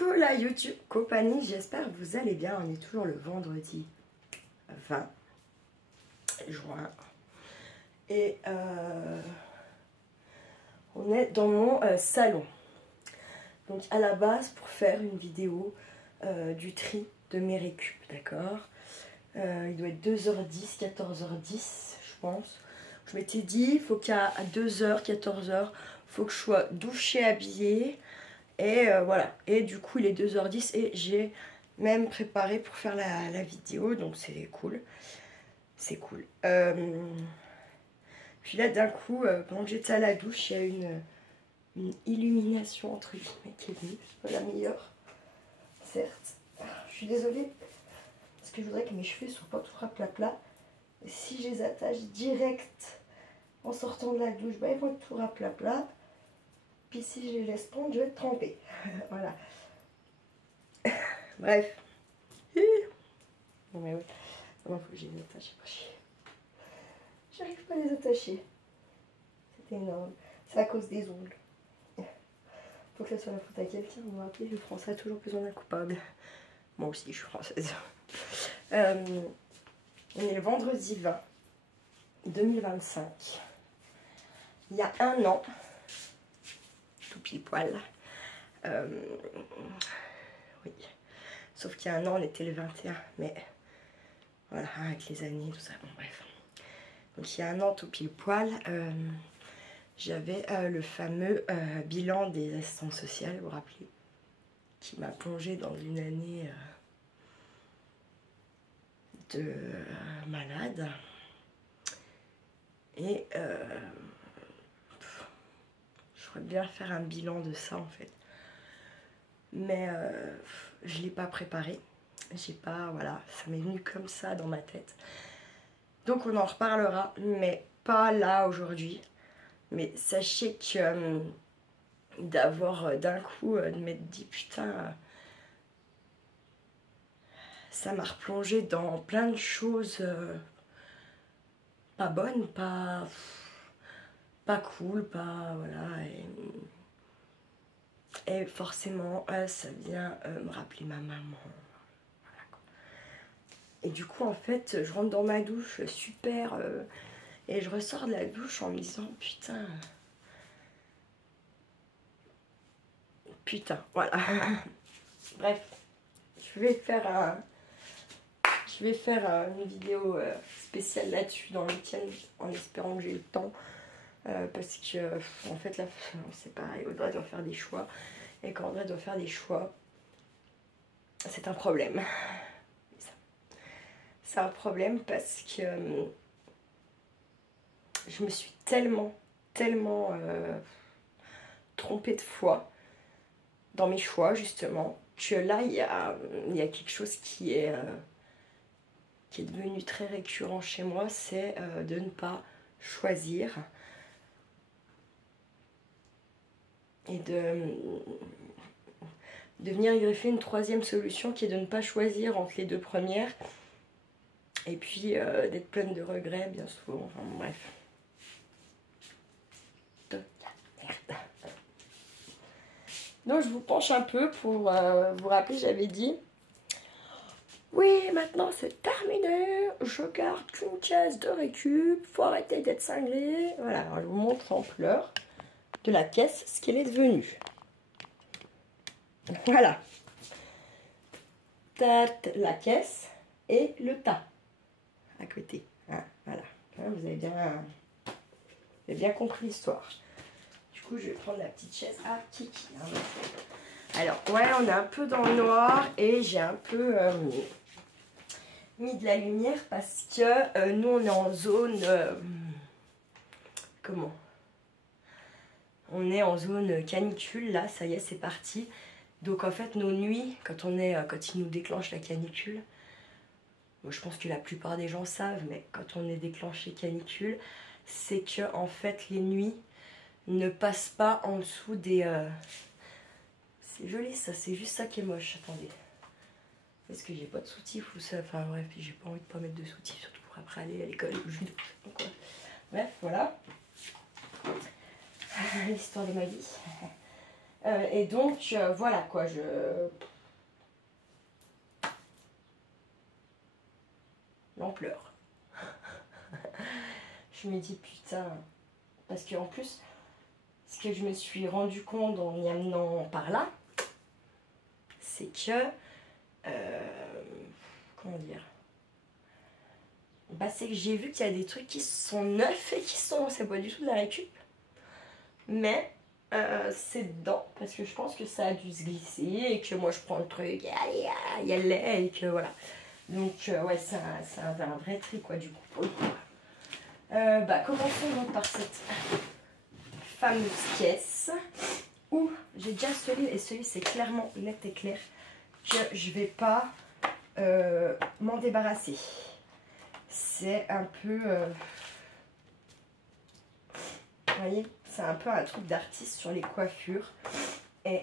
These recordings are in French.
Coucou la YouTube compagnie, j'espère que vous allez bien. On est toujours le vendredi 20 juin et on est dans mon salon. Donc à la base pour faire une vidéo du tri de mes récup, d'accord. Il doit être 2h10, 14h10 je pense. Je m'étais dit, il faut qu'à 2h, 14h, il faut que je sois douchée, habillée. Et voilà, et du coup il est 2h10 et j'ai même préparé pour faire la vidéo, donc c'est cool. C'est cool. Puis là d'un coup, pendant que j'étais à la douche, il y a une illumination entre guillemets qui est venue. C'est pas la meilleure, certes. Je suis désolée, parce que je voudrais que mes cheveux soient pas tout rapla-plat. Et si je les attache direct en sortant de la douche, bah, ils vont être tout rapla-plat. Puis si je les laisse prendre, je vais être trempée. Voilà. Bref. Non mais oui. Il faut que je les attache. J'arrive pas à les attacher. C'est énorme. C'est à cause des ongles. Faut que ça soit la faute à quelqu'un. On va appeler le français a toujours besoin d'un coupable. Moi aussi, je suis française. On est le vendredi 20 2025. Il y a un an. Tout pile poil. Oui. Sauf qu'il y a un an, on était le 21. Mais voilà, avec les années, tout ça. Bon, bref. Donc il y a un an, tout pile poil, j'avais le fameux bilan des assistantes sociales, vous vous rappelez, qui m'a plongée dans une année de malade. Et je voudrais bien faire un bilan de ça en fait. Mais je ne l'ai pas préparé. J'ai pas, voilà, ça m'est venu comme ça dans ma tête. Donc on en reparlera, mais pas là aujourd'hui. Mais sachez que d'avoir d'un coup de m'être dit putain, ça m'a replongé dans plein de choses pas bonnes, pas cool, pas voilà. Et forcément, ça vient me rappeler ma maman. Voilà, quoi. Et du coup, en fait, je rentre dans ma douche super. Et je ressors de la douche en me disant putain. Putain, voilà. Bref, je vais faire une vidéo spéciale là-dessus dans le week-end en espérant que j'ai le temps. Parce que, en fait, là, c'est pareil, Audrey doit faire des choix. Et quand Audrey doit faire des choix, c'est un problème. C'est un problème parce que je me suis tellement trompée de fois dans mes choix, justement, que là, il y a quelque chose qui est devenu très récurrent chez moi, c'est de ne pas choisir. Et de venir greffer une troisième solution qui est de ne pas choisir entre les deux premières. Et puis d'être pleine de regrets, bien souvent. Enfin, bref. De la merde. Donc je vous penche un peu pour vous rappeler, j'avais dit oui, maintenant c'est terminé, je garde qu'une caisse de récup, faut arrêter d'être cinglé. Voilà, alors je vous montre en pleurs de la caisse ce qu'elle est devenue. Voilà. La caisse et le tas à côté. Hein, voilà. Vous avez bien compris l'histoire. Du coup, je vais prendre la petite chaise à Kiki. Hein. Alors, ouais, on est un peu dans le noir et j'ai un peu mis de la lumière parce que nous, on est en zone... comment? On est en zone canicule, là, ça y est, c'est parti. Donc, en fait, nos nuits, quand ils nous déclenchent la canicule, moi, je pense que la plupart des gens savent, mais quand on est déclenché canicule, c'est que, en fait, les nuits ne passent pas en dessous des... C'est joli, ça, c'est juste ça qui est moche. Attendez. Parce que j'ai pas de soutif ou ça, enfin bref, j'ai pas envie de pas mettre de soutif, surtout pour après aller à l'école ou judo. Donc, ouais. Bref, voilà. L'histoire de ma vie. Et donc, voilà quoi, l'ampleur. Je me dis putain, parce qu'en plus, ce que je me suis rendu compte en y amenant par là, c'est que, comment dire, bah c'est que j'ai vu qu'il y a des trucs qui sont neufs et qui sont, c'est pas du tout de la récup, mais c'est dedans, parce que je pense que ça a dû se glisser et que moi je prends le truc, il y a le lait et que voilà. Donc ouais, c'est un vrai tri quoi du coup pour le coup. Bah commençons donc par cette fameuse caisse où j'ai déjà celui, et celui c'est clairement net et clair que je vais pas m'en débarrasser. C'est un peu vous voyez, c'est un peu un truc d'artiste sur les coiffures et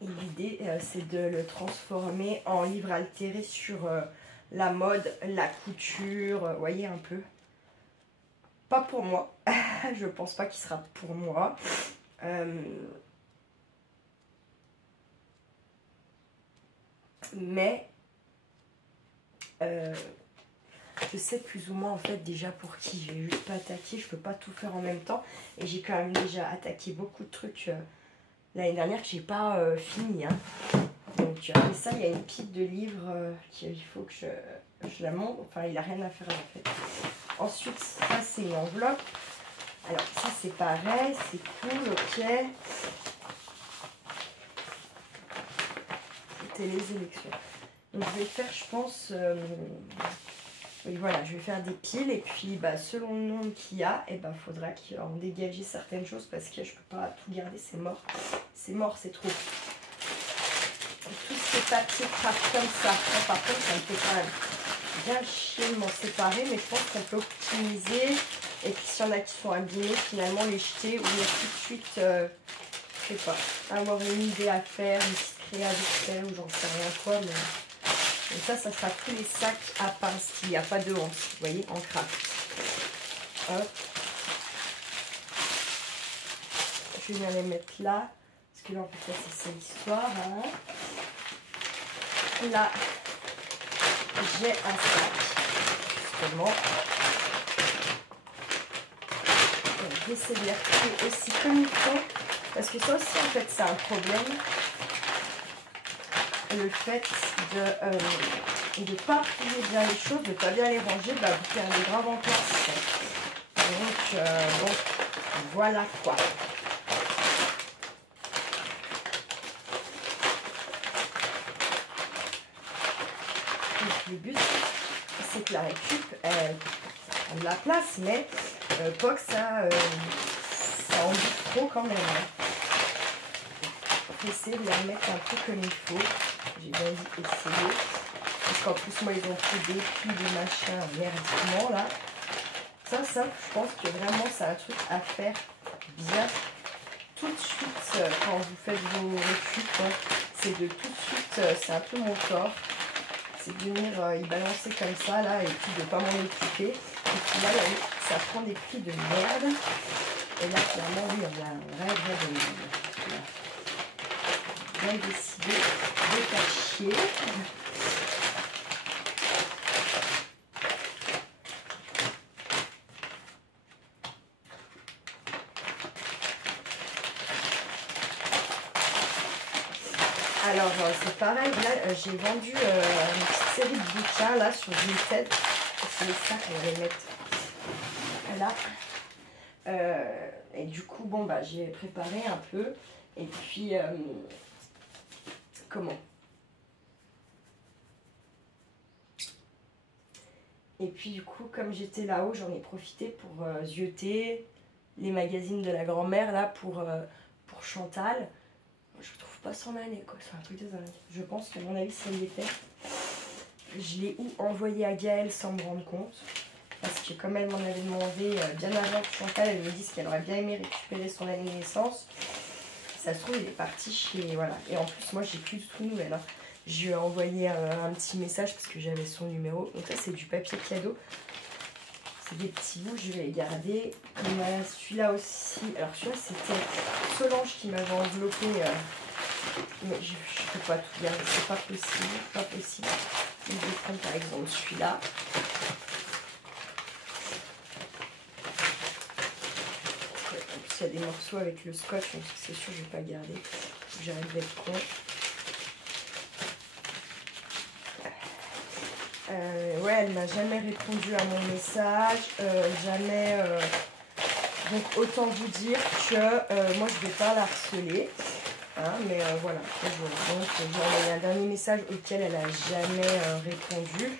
l'idée c'est de le transformer en livre altéré sur la mode, la couture, vous voyez un peu. Pas pour moi, je pense pas qu'il sera pour moi. Mais je sais plus ou moins en fait déjà pour qui. Je vais juste pas attaquer, je peux pas tout faire en même temps. Et j'ai quand même déjà attaqué beaucoup de trucs l'année dernière que j'ai pas fini. Hein. Donc après ça, il y a une pile de livres qu'il faut que je la monte. Enfin, il a rien à faire en fait. Ensuite, ça c'est une enveloppe. Alors ça c'est pareil, c'est cool, ok. C'était les élections. Donc je vais faire, je pense, oui voilà, je vais faire des piles et puis bah, selon le nombre qu'il y a, et ben faudra en dégager certaines choses parce que je peux pas tout garder, c'est mort. C'est mort, c'est trop. Tout ce qui est papier craft comme ça, par contre ça me fait quand même bien chier de m'en séparer, mais je pense qu'on peut optimiser. Et puis s'il y en a qui sont abîmés, finalement les jeter ou les tout de suite, je sais pas, avoir une idée à faire, une petite créa vite fait ou j'en sais rien quoi. Mais ça sera tous les sacs à pince, il n'y a pas de hanche, vous voyez, en craft. Hop. Je vais bien les mettre là, parce que là en fait là c'est ça l'histoire. Hein. Là, j'ai un sac, justement. Je vais essayer de les retrouver aussi comme il faut, parce que ça aussi en fait c'est un problème, le fait de ne pas plier bien les choses, de ne pas bien les ranger, bah, vous perdez grave en place. Donc bon, voilà quoi. Donc le but c'est que la récup elle a de la place, mais pas que ça en dit trop quand même. Faut essayer de la remettre un peu comme il faut. J'ai bien dit essayer. Parce qu'en plus moi ils ont pris des plis, des machins merdiquement là. Ça je pense que vraiment c'est un truc à faire bien tout de suite quand vous faites vos récup. Hein. C'est de tout de suite, c'est un peu mon corps. C'est de venir y balancer comme ça là et puis de ne pas m'en occuper. Et puis là ça prend des plis de merde. Et là clairement oui on a un vrai de merde. Bien décidé de faire chier. Alors c'est pareil, là j'ai vendu une petite série de bouquins là sur Vinted. C'est ça qu'on va les mettre là. Et du coup bon bah j'ai préparé un peu. Et puis comment? Et puis du coup comme j'étais là-haut j'en ai profité pour zioter les magazines de la grand-mère là pour Chantal. Je trouve pas son année quoi, c'est un truc de dingue. Je pense qu'à mon avis ça y était. Je l'ai envoyé à Gaëlle sans me rendre compte. Parce que comme elle m'en avait demandé bien avant que Chantal, elle me dise qu'elle aurait bien aimé récupérer son année de naissance. Ça se trouve il est parti chez... Voilà. Et en plus moi j'ai plus du tout de nouvelles. Hein. Je lui ai envoyé un petit message parce que j'avais son numéro. Donc ça c'est du papier cadeau. C'est des petits bouts, je vais les garder. Il y a celui-là aussi. Alors celui-là, c'était Solange qui m'avait enveloppé. Mais je ne peux pas tout garder, c'est pas possible. Pas possible. Je vais prendre par exemple celui-là. Il y a des morceaux avec le scotch, donc c'est sûr que je ne vais pas garder. J'arrête d'être con. Ouais, elle m'a jamais répondu à mon message. Jamais. Donc autant vous dire que moi je vais pas la harceler. Hein, mais voilà. Donc j'ai envoyé un dernier message auquel elle a jamais répondu.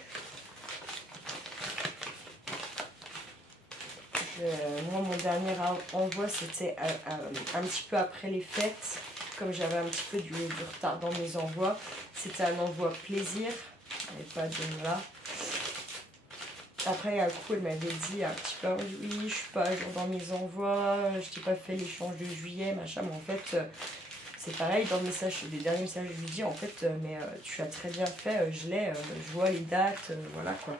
Moi, mon dernier envoi, c'était un petit peu après les fêtes. Comme j'avais un petit peu du retard dans mes envois, c'était un envoi plaisir. Il n'y avait pas de là. Après, à coup, elle m'avait dit un petit peu oui, je suis pas à jour dans mes envois, je t'ai pas fait l'échange de juillet, machin. Mais en fait, c'est pareil dans le message, des derniers messages, je lui dis en fait, mais tu as très bien fait, je l'ai, je vois les dates, voilà quoi.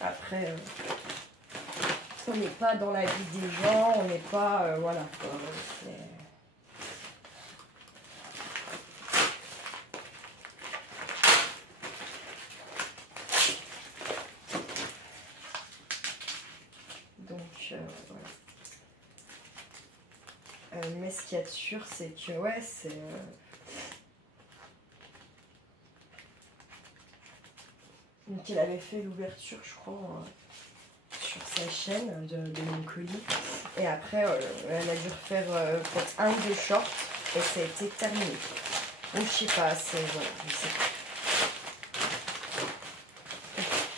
Après. On n'est pas dans la vie des gens, on n'est pas... voilà. Donc, voilà. Mais ce qu'il y a de sûr, c'est que, ouais, c'est... Donc, il avait fait l'ouverture, je crois... sur sa chaîne de mon colis et après elle a dû refaire peut-être un ou deux shorts et ça a été terminé, donc je sais pas, c'est voilà, je sais pas.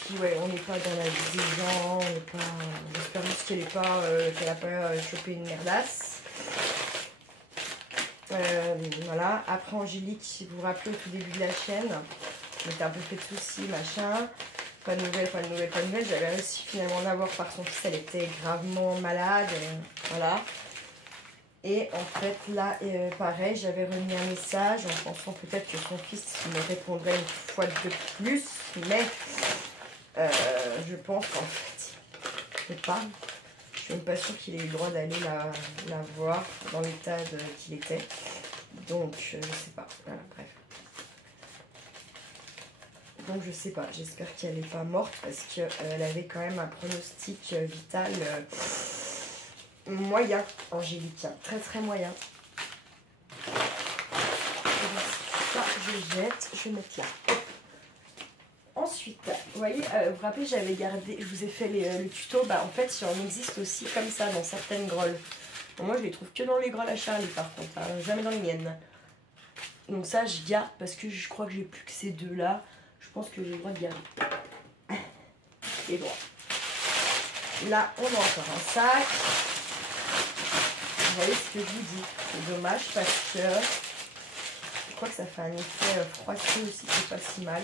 Puis ouais, on n'est pas dans la vie des gens, on n'est pas, j'espère juste qu'elle est pas qu'elle a pas chopé une merdasse. Voilà, après Angélique, si vous vous rappelez au tout début de la chaîne, on était un peu fait de soucis, machin. Pas de nouvelles, pas de nouvelles, pas de nouvelles. J'avais réussi finalement d'avoir par son fils, elle était gravement malade, voilà. Et en fait là, pareil, j'avais remis un message en pensant peut-être que son fils me répondrait une fois de plus, mais je pense qu'en fait, je sais pas, je suis même pas sûre qu'il ait eu le droit d'aller la voir dans l'état qu'il était. Donc je sais pas, voilà, bref. Donc je sais pas, j'espère qu'elle n'est pas morte parce qu'elle avait quand même un pronostic vital moyen, Angélique, très très moyen. Ça je jette, je vais mettre là. Ensuite, vous voyez, vous vous rappelez, j'avais gardé, je vous ai fait le tuto, bah en fait il en existe aussi comme ça dans certaines grolles. Bon, moi je les trouve que dans les grolles à Charlie par contre, hein, jamais dans les miennes. Donc ça je garde parce que je crois que j'ai plus que ces deux là. Je pense que j'ai le droit de garder. Et bon. Là, on a encore un sac. Vous voyez ce que je vous dis. C'est dommage parce que je crois que ça fait un effet froissé aussi. C'est pas si mal.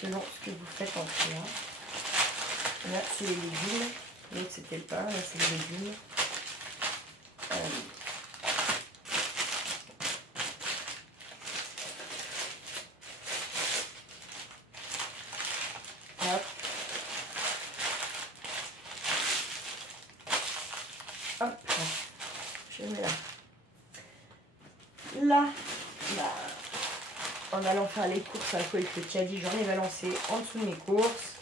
Selon ce que vous faites en là. Là, c'est les légumes. L'autre, c'était le pain. Là, c'est les légumes. Hop, je mets là. Là, bah, en allant faire les courses à la fois avec le caddie, j'en ai balancé en dessous de mes courses.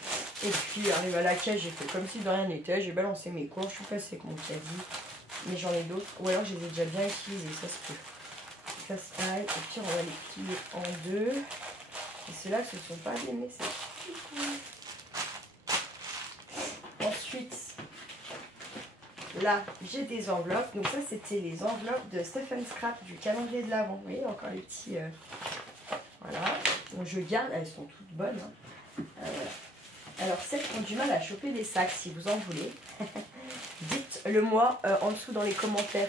Et puis, arrivé à la caisse, j'ai fait comme si de rien n'était. J'ai balancé mes courses, je suis passée avec mon caddie. Mais j'en ai d'autres. Ou alors, je les ai déjà bien utilisés, ça se peut. Ça se pareil. Et puis, on va les plier en deux. Et ceux-là, ce ne sont pas des messages. Ensuite, là, j'ai des enveloppes. Donc ça, c'était les enveloppes de Stephen Scrap du calendrier de l'Avent. Vous voyez, encore les petits... voilà. Donc je garde, elles sont toutes bonnes. Hein. Alors, celles qui ont du mal à choper des sacs, si vous en voulez, dites-le moi en dessous dans les commentaires.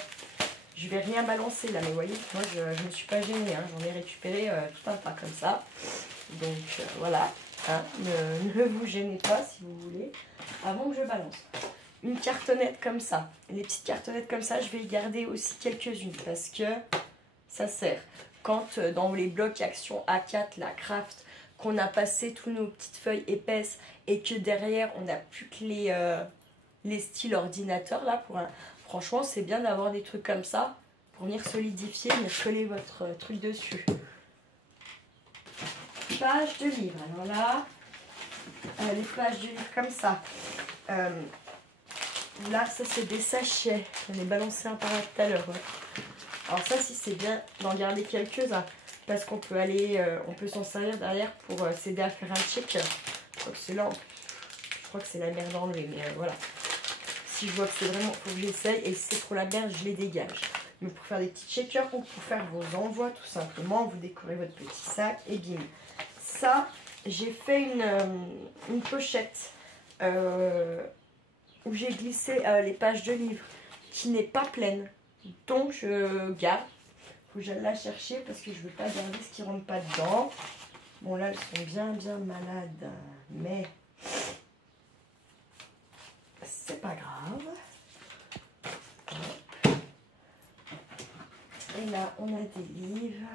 Je vais rien balancer là, mais vous voyez, moi je ne me suis pas gênée. Hein. J'en ai récupéré tout un tas comme ça. Donc voilà, hein. Ne vous gênez pas si vous voulez, avant que je balance. Une cartonnette comme ça, les petites cartonnettes comme ça, je vais y garder aussi quelques-unes parce que ça sert. Quand dans les blocs Action A4, la Craft, qu'on a passé toutes nos petites feuilles épaisses et que derrière on n'a plus que les styles ordinateur là pour un... Franchement c'est bien d'avoir des trucs comme ça pour venir solidifier, venir coller votre truc dessus. Pages de livres, alors là les pages de livres comme ça. Là ça c'est des sachets, j'en ai balancé un par là tout à l'heure. Ouais. Alors ça si c'est bien d'en garder quelques-uns parce qu'on peut aller, on peut s'en servir derrière pour s'aider à faire un check. Donc ceux-là, je crois que c'est la merde d'enlever, mais voilà. Si je vois que c'est vraiment, faut que j'essaye et si c'est trop la merde, je les dégage. Mais pour faire des petits checkers ou pour faire vos envois tout simplement, vous décorez votre petit sac et bim. Ça, j'ai fait une pochette où j'ai glissé les pages de livres qui n'est pas pleine. Donc je garde. Faut que j'aille la chercher parce que je veux pas garder ce qui rentre pas dedans. Bon là elles sont bien malades. Mais c'est pas grave. Et là on a des livres.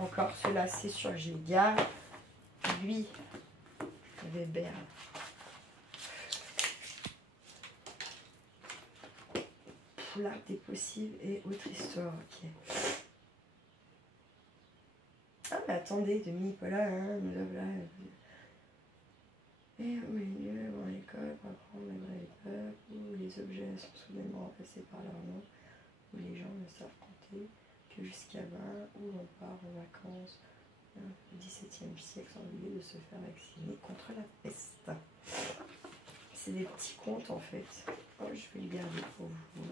Encore ceux-là c'est sûr que je les garde. Lui, Weber. L'art des possibles et autre histoire, ok. Ah mais attendez, de Nicolas, hein, blabla. Et au milieu, dans l'école, pour apprendre les vraies époques, où les objets sont soudainement remplacés par leur nom, où les gens ne savent compter que jusqu'à 20, où l'on part en vacances, au XVIIe siècle, sans oublier de se faire vacciner contre la peste. C'est des petits contes en fait. Oh, je vais le garder pour vous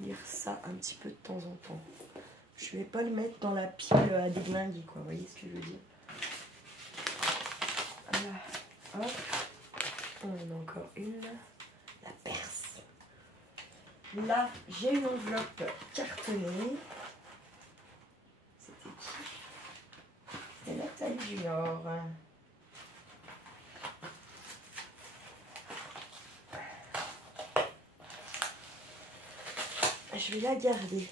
lire ça un petit peu de temps en temps. Je vais pas le mettre dans la pile à déglinguer quoi, vous voyez ce que je veux dire. Hop. On en a encore une. La Perse. Là, j'ai une enveloppe cartonnée. C'était qui? C'est Nathalie du Nord. Je vais la garder.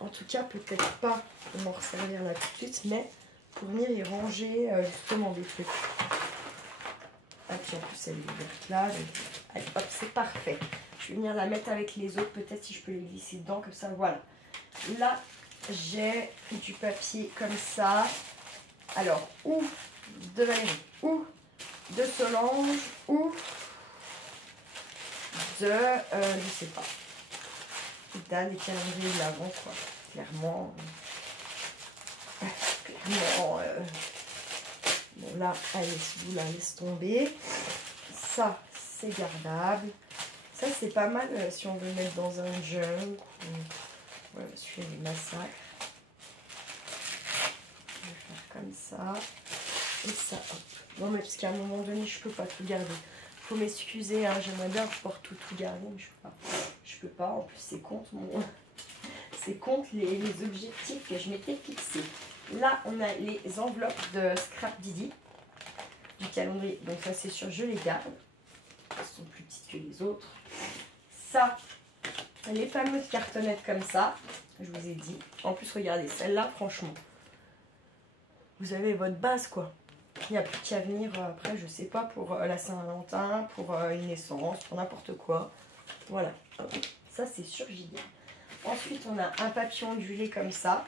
En tout cas, peut-être pas pour m'en resservir là tout de suite, mais pour venir y ranger justement des trucs. Ah, puis en plus, elle est ouverte là. Allez, hop, c'est parfait. Je vais venir la mettre avec les autres, peut-être si je peux les glisser dedans, comme ça, voilà. Là, j'ai du papier comme ça. Alors, ou de Valérie, ou de Solange, ou de, je sais pas. Dans les calendriers de l'avant quoi, clairement bon là allez, vous la laisse tomber, ça c'est gardable, ça c'est pas mal si on veut le mettre dans un junk ou ouais, suivre les massacres. Je vais faire comme ça et ça hop. Non mais parce qu'à un moment donné je peux pas tout garder, faut m'excuser hein, j'aimerais bien pouvoir tout garder mais je peux pas. Je peux pas, en plus c'est contre c'est contre les objectifs que je m'étais fixés. Là on a les enveloppes de Scrap Didi du calendrier, donc ça c'est sûr je les garde. Elles sont plus petites que les autres. Ça, les fameuses cartonnettes comme ça, je vous ai dit. En plus regardez, celle-là franchement, vous avez votre base quoi. Il n'y a plus qu'à venir après, je sais pas, pour la Saint-Valentin, pour une naissance, pour n'importe quoi. Voilà, ça c'est sûr j'y garde. Ensuite on a un papier ondulé comme ça.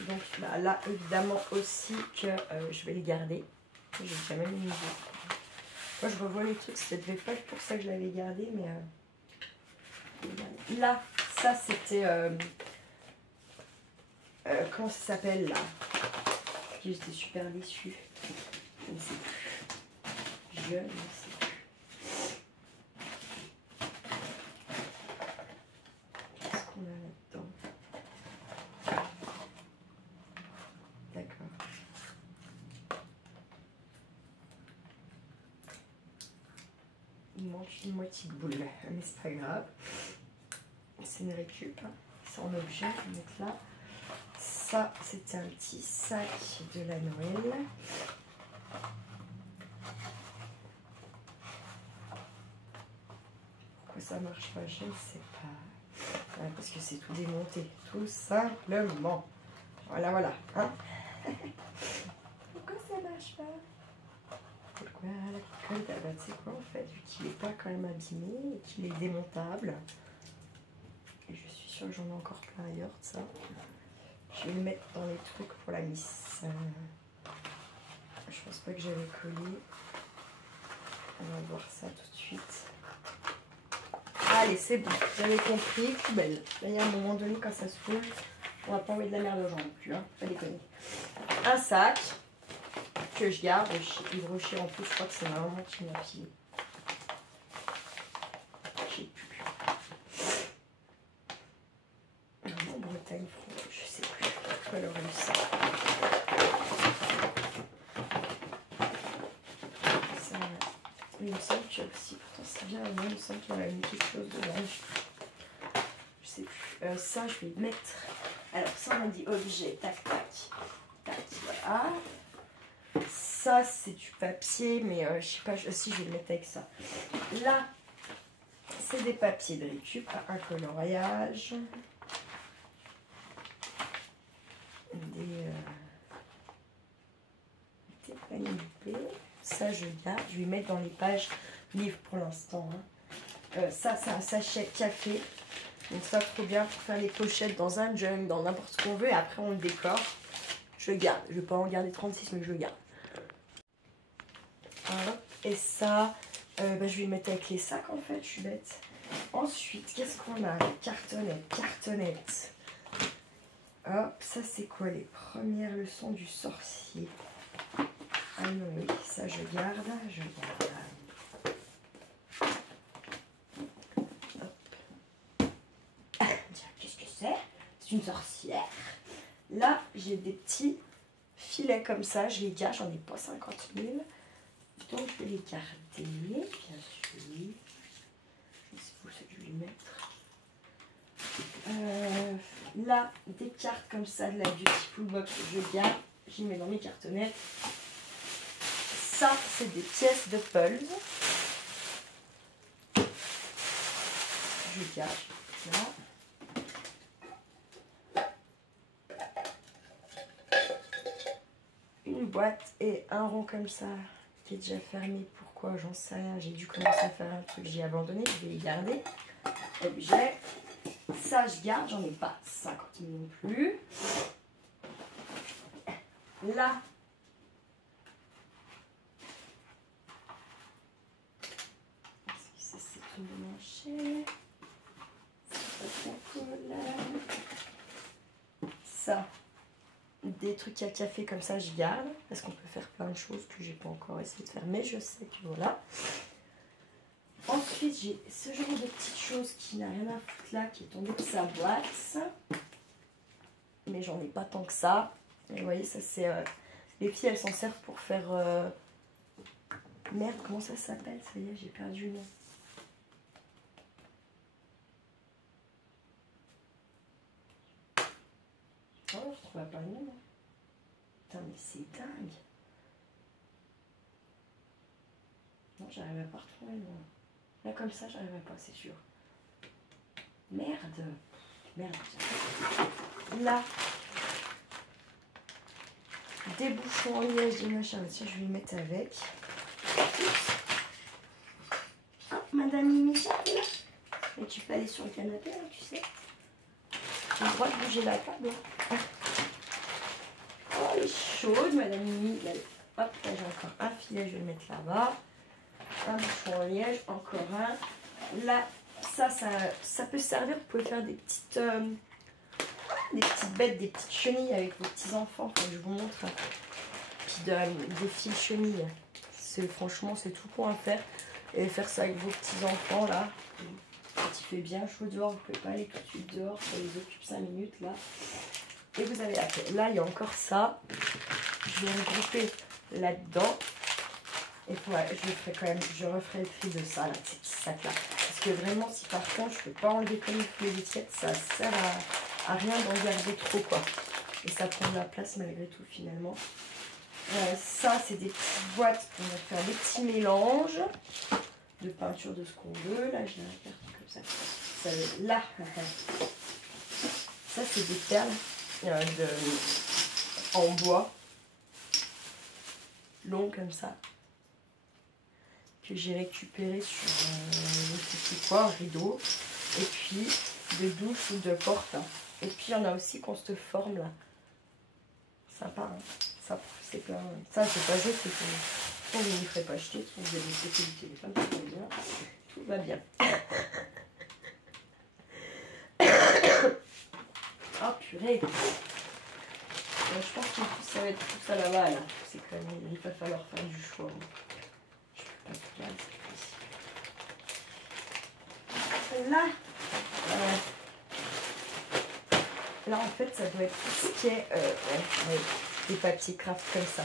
Donc bah, là évidemment aussi que je vais les garder. J'ai quand même une idée. Moi je revois les trucs, ça devait pas être pour ça que je l'avais gardé, mais là ça c'était comment ça s'appelle là? J'étais super déçue. Je ne sais plus. Je ne sais plus. Qu'est-ce qu'on a là-dedans? D'accord. Il manque une moitié de boule, mais c'est pas grave. C'est une récup. Hein. C'est en objet, je vais mettre là. Ça, c'était un petit sac de la Noël. Pourquoi ça marche pas? Je ne sais pas. Parce que c'est tout démonté, tout simplement. Voilà, voilà. Hein. Pourquoi ça marche pas? Pourquoi la colle, bah, tu sais quoi en fait, vu qu'il n'est pas quand même abîmé et qu'il est démontable. Et je suis sûre que j'en ai encore plein ailleurs de ça. Je vais le mettre dans les trucs pour la miss. Je pense pas que j'avais collé. On va voir ça tout de suite. Allez, c'est bon. J'avais compris. Poubelle. Là, il y a un moment donné, quand ça se foule, on va pas envoyer de la merde aux gens non plus. Hein. Pas déconner. Un sac que je garde. Yves Rocher, en plus, je crois que c'est ma maman qui m'a filé. Je sais plus. En Bretagne, je sais plus. Je vais leur lu ça. Il me semble que aussi, pourtant c'est bien, il me semble qu'il y a mis quelque chose dedans. Je sais plus. Ça, je vais mettre. Alors, ça, on a dit objet. Tac, tac. Tac, voilà. Ça, c'est du papier, mais je sais pas si je vais le mettre avec ça. Là, c'est des papiers de récup, un coloriage. Des paniers. Ça, je garde. Je vais mettre dans les pages livres pour l'instant. Hein. Ça, c'est un sachet café. Donc ça, trop bien pour faire les pochettes dans un junk, dans n'importe ce qu'on veut. Et après, on le décore. Je le garde. Je ne vais pas en garder 36, mais je le garde. Hop. Et ça, bah, je vais le mettre avec les sacs, en fait. Je suis bête. Ensuite, qu'est-ce qu'on a? Cartonnette. Cartonnette. Hop, ça, c'est quoi les premières leçons du sorcier? Ah non, oui, ça je garde, je garde. Hop. Qu'est-ce que c'est? C'est une sorcière. Là, j'ai des petits filets comme ça, je les garde, j'en ai pas 50 000. Donc je vais les garder, bien sûr. Je sais pas où c'est que je vais les mettre. Là, des cartes comme ça de la Beauty Pool Box, je garde, j'y mets dans mes cartonnettes. Ça, c'est des pièces de pulse. Je garde là. Une boîte et un rond comme ça qui est déjà fermé. Pourquoi? J'en sais rien. J'ai dû commencer à faire un truc, j'ai abandonné. Je vais les garder. Objet. Ça, je garde. J'en ai pas 50 000 non plus. Là. C'est une manchette. Ça, des trucs à café comme ça, je garde parce qu'on peut faire plein de choses que j'ai pas encore essayé de faire, mais je sais que voilà. Ensuite, j'ai ce genre de petites choses qui n'a rien à foutre là, qui est tombé de sa boîte, mais j'en ai pas tant que ça. Et vous voyez, ça c'est les filles, elles s'en servent pour faire merde, comment ça s'appelle? Ça y est, j'ai perdu le nom. Oh, je trouve pas le nom. Putain, mais c'est dingue. Non, j'arriverai pas à retrouver le nom. Là, comme ça, j'arriverai pas, c'est sûr. Merde. Merde. Là. Des bouchons en liège, des machins. Tiens, je vais les mettre avec. Ah, Madame Mimi, là. Et tu peux aller sur le canapé, là, tu sais. J'ai le droit de bouger la table. Oh, elle est chaude, Madame Mimi. Hop, là, j'ai encore un filet, je vais le mettre là-bas. Un bouchon en liège, encore un. Là, ça peut servir. Vous pouvez faire des petites bêtes, des petites chenilles avec vos petits-enfants. Quand je vous montre. Puis des fils chenilles. Franchement, c'est tout con à faire. Et faire ça avec vos petits-enfants, là. Quand il fait bien chaud dehors, vous ne pouvez pas aller tout de suite dehors. Ça les occupe 5 minutes, là. Et vous avez la tête. Là, il y a encore ça. Je vais regrouper là-dedans. Et ouais, je referai le tri de ça, là, de ces petits sacs-là. Parce que vraiment, si par contre, je ne peux pas enlever comme tous les étiquettes, ça sert à rien d'en garder trop, quoi. Et ça prend de la place malgré tout, finalement. Ça, c'est des petites boîtes pour faire des petits mélanges de peinture de ce qu'on veut. Là, j'ai un carton comme ça. Là, ça, c'est des perles. en bois, long comme ça, que j'ai récupéré sur je sais plus quoi, un rideau, et puis de douche ou de porte. Et puis il y en a aussi qu'on se forme là. Sympa, hein. Ça c'est plein. Ça c'est pas juste que je ne me ferai pas acheter, si vous avez sauté du téléphone, tout va bien. Oh purée. Je pense que ça va être tout ça là-bas là. C'est quand même, il va falloir faire du choix. Je peux pas tout garder ici. Là, là en fait ça doit être tout ce qui est des papiers craft comme ça.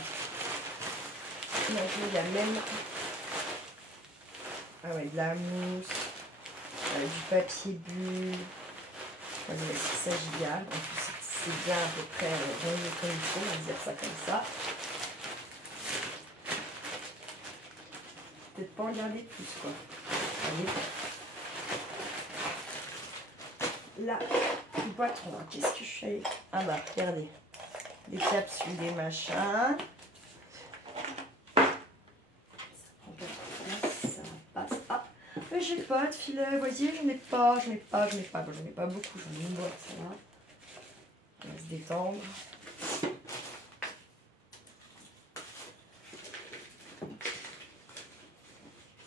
Là, il y a même de la mousse, du papier bulle. Enfin, il y a 6 gigas. En plus, c'est bien à peu près rangé comme il faut, on va dire ça comme ça. Peut-être pas en garder plus, quoi. Allez. Là, pas trop. Qu'est-ce que je suis allée... Ah bah, regardez. Des capsules, des machins. Ça prend pas de place, ça passe. Ah, mais j'ai pas de filet, vous voyez, j'en ai pas. Bon, j'en ai pas beaucoup, j'en ai une boîte, ça va. On va se détendre.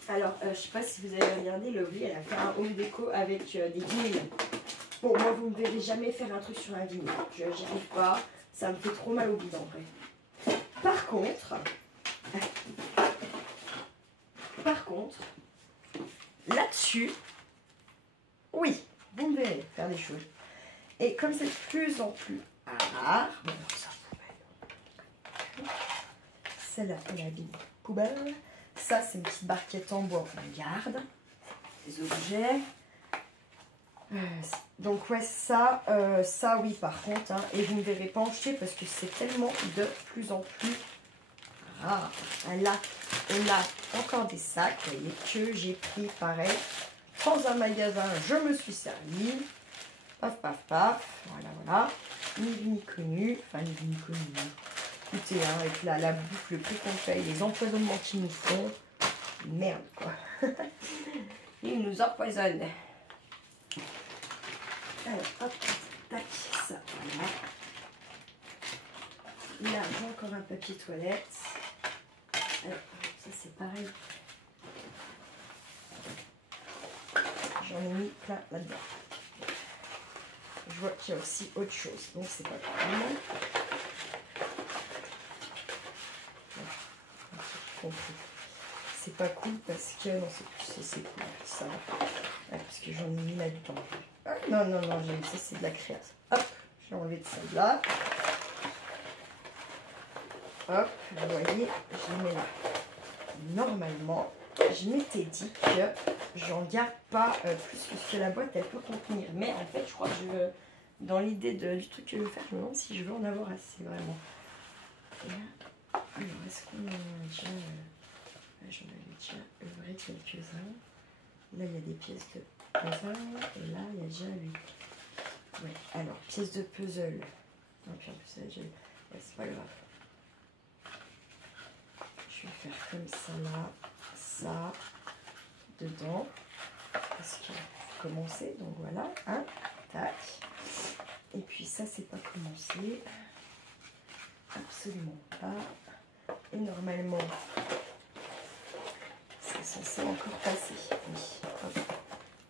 Alors, je sais pas si vous avez regardé, Lovely, elle a fait un home déco avec des vinyles. Bon, moi, vous ne me verrez jamais faire un truc sur un vinyle. J'y arrive pas, ça me fait trop mal au bide en vrai. Par contre, là-dessus, oui, vous me verrez faire des choses. Et comme c'est de plus en plus rare, bon, ça poubelle. Celle-là, elle a mis poubelle. Ça, c'est une petite barquette en bois, on garde. Des objets. Donc ouais, ça oui, par contre. Hein, et vous ne verrez pas en jeter parce que c'est tellement de plus en plus rare. Là, on a encore des sacs, vous voyez, que j'ai pris pareil. Dans un magasin, je me suis servi. Paf, paf, paf. Voilà. Ni vu ni connu. Enfin, ni vu ni connu. Écoutez, hein, avec la bouffe, le prix qu'on paye, les empoisonnements qu'ils nous font. Merde, quoi. Ils nous empoisonnent. Alors, hop, tac, ça, voilà. Là, j'ai encore un papier toilette. Alors, ça, c'est pareil. J'en ai mis plein là-dedans. Je vois qu'il y a aussi autre chose, donc c'est pas cool. C'est pas cool parce que... Non, c'est cool, ça. Ouais, parce que j'en ai mis là-dedans. Non, ça c'est de la création. Hop, j'ai enlevé de celle-là. Hop, vous voyez, je les mets là. Normalement, je m'étais dit que j'en garde pas plus que ce que la boîte elle peut contenir. Mais en fait, je crois que je veux, dans l'idée du truc que je veux faire, je me demande si je veux en avoir assez vraiment. Alors, est-ce qu'on en a déjà... j'en avais déjà œuvré quelques-uns. Là, il y a des pièces de puzzle. Et là, il y a déjà 8. Ouais, alors, pièces de puzzle. Non, puis en plus, ça a déjà... Ouais, c'est pas grave. Je vais faire comme ça, là. Ça, dedans. Parce qu'il faut commencer. Donc, voilà. Hein, tac. Et puis, ça, c'est pas commencé. Absolument pas. Et normalement... c'est censé encore passer. Oui. Hop.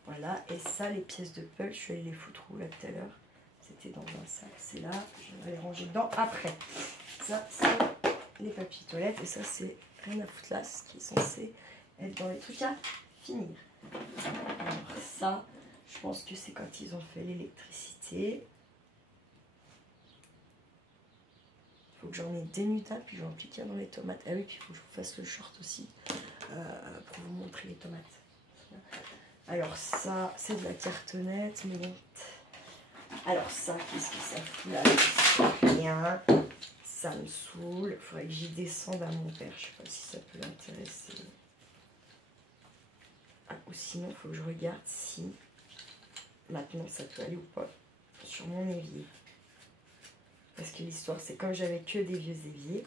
Voilà. Et ça, les pièces de puzzle, je suis allée les foutre où là tout à l'heure. C'était dans un sac. C'est là. Je vais les ranger dedans après. Ça, c'est les papiers toilettes. Et ça, c'est rien à foutre là. Ce qui est censé être dans les trucs à finir. Alors ça, je pense que c'est quand ils ont fait l'électricité. Il faut que j'en ai des nutelles. Puis j'en applique dans les tomates. Ah oui, puis il faut que je vous fasse le short aussi. Pour vous montrer les tomates. Alors ça, c'est de la cartonnette, mais bon. Alors ça, qu'est-ce que ça fout là? Rien. Ça me saoule. Il faudrait que j'y descende à mon père. Je sais pas si ça peut l'intéresser. Ah, ou sinon, il faut que je regarde si maintenant ça peut aller ou pas sur mon évier. Parce que l'histoire, c'est comme j'avais que des vieux éviers,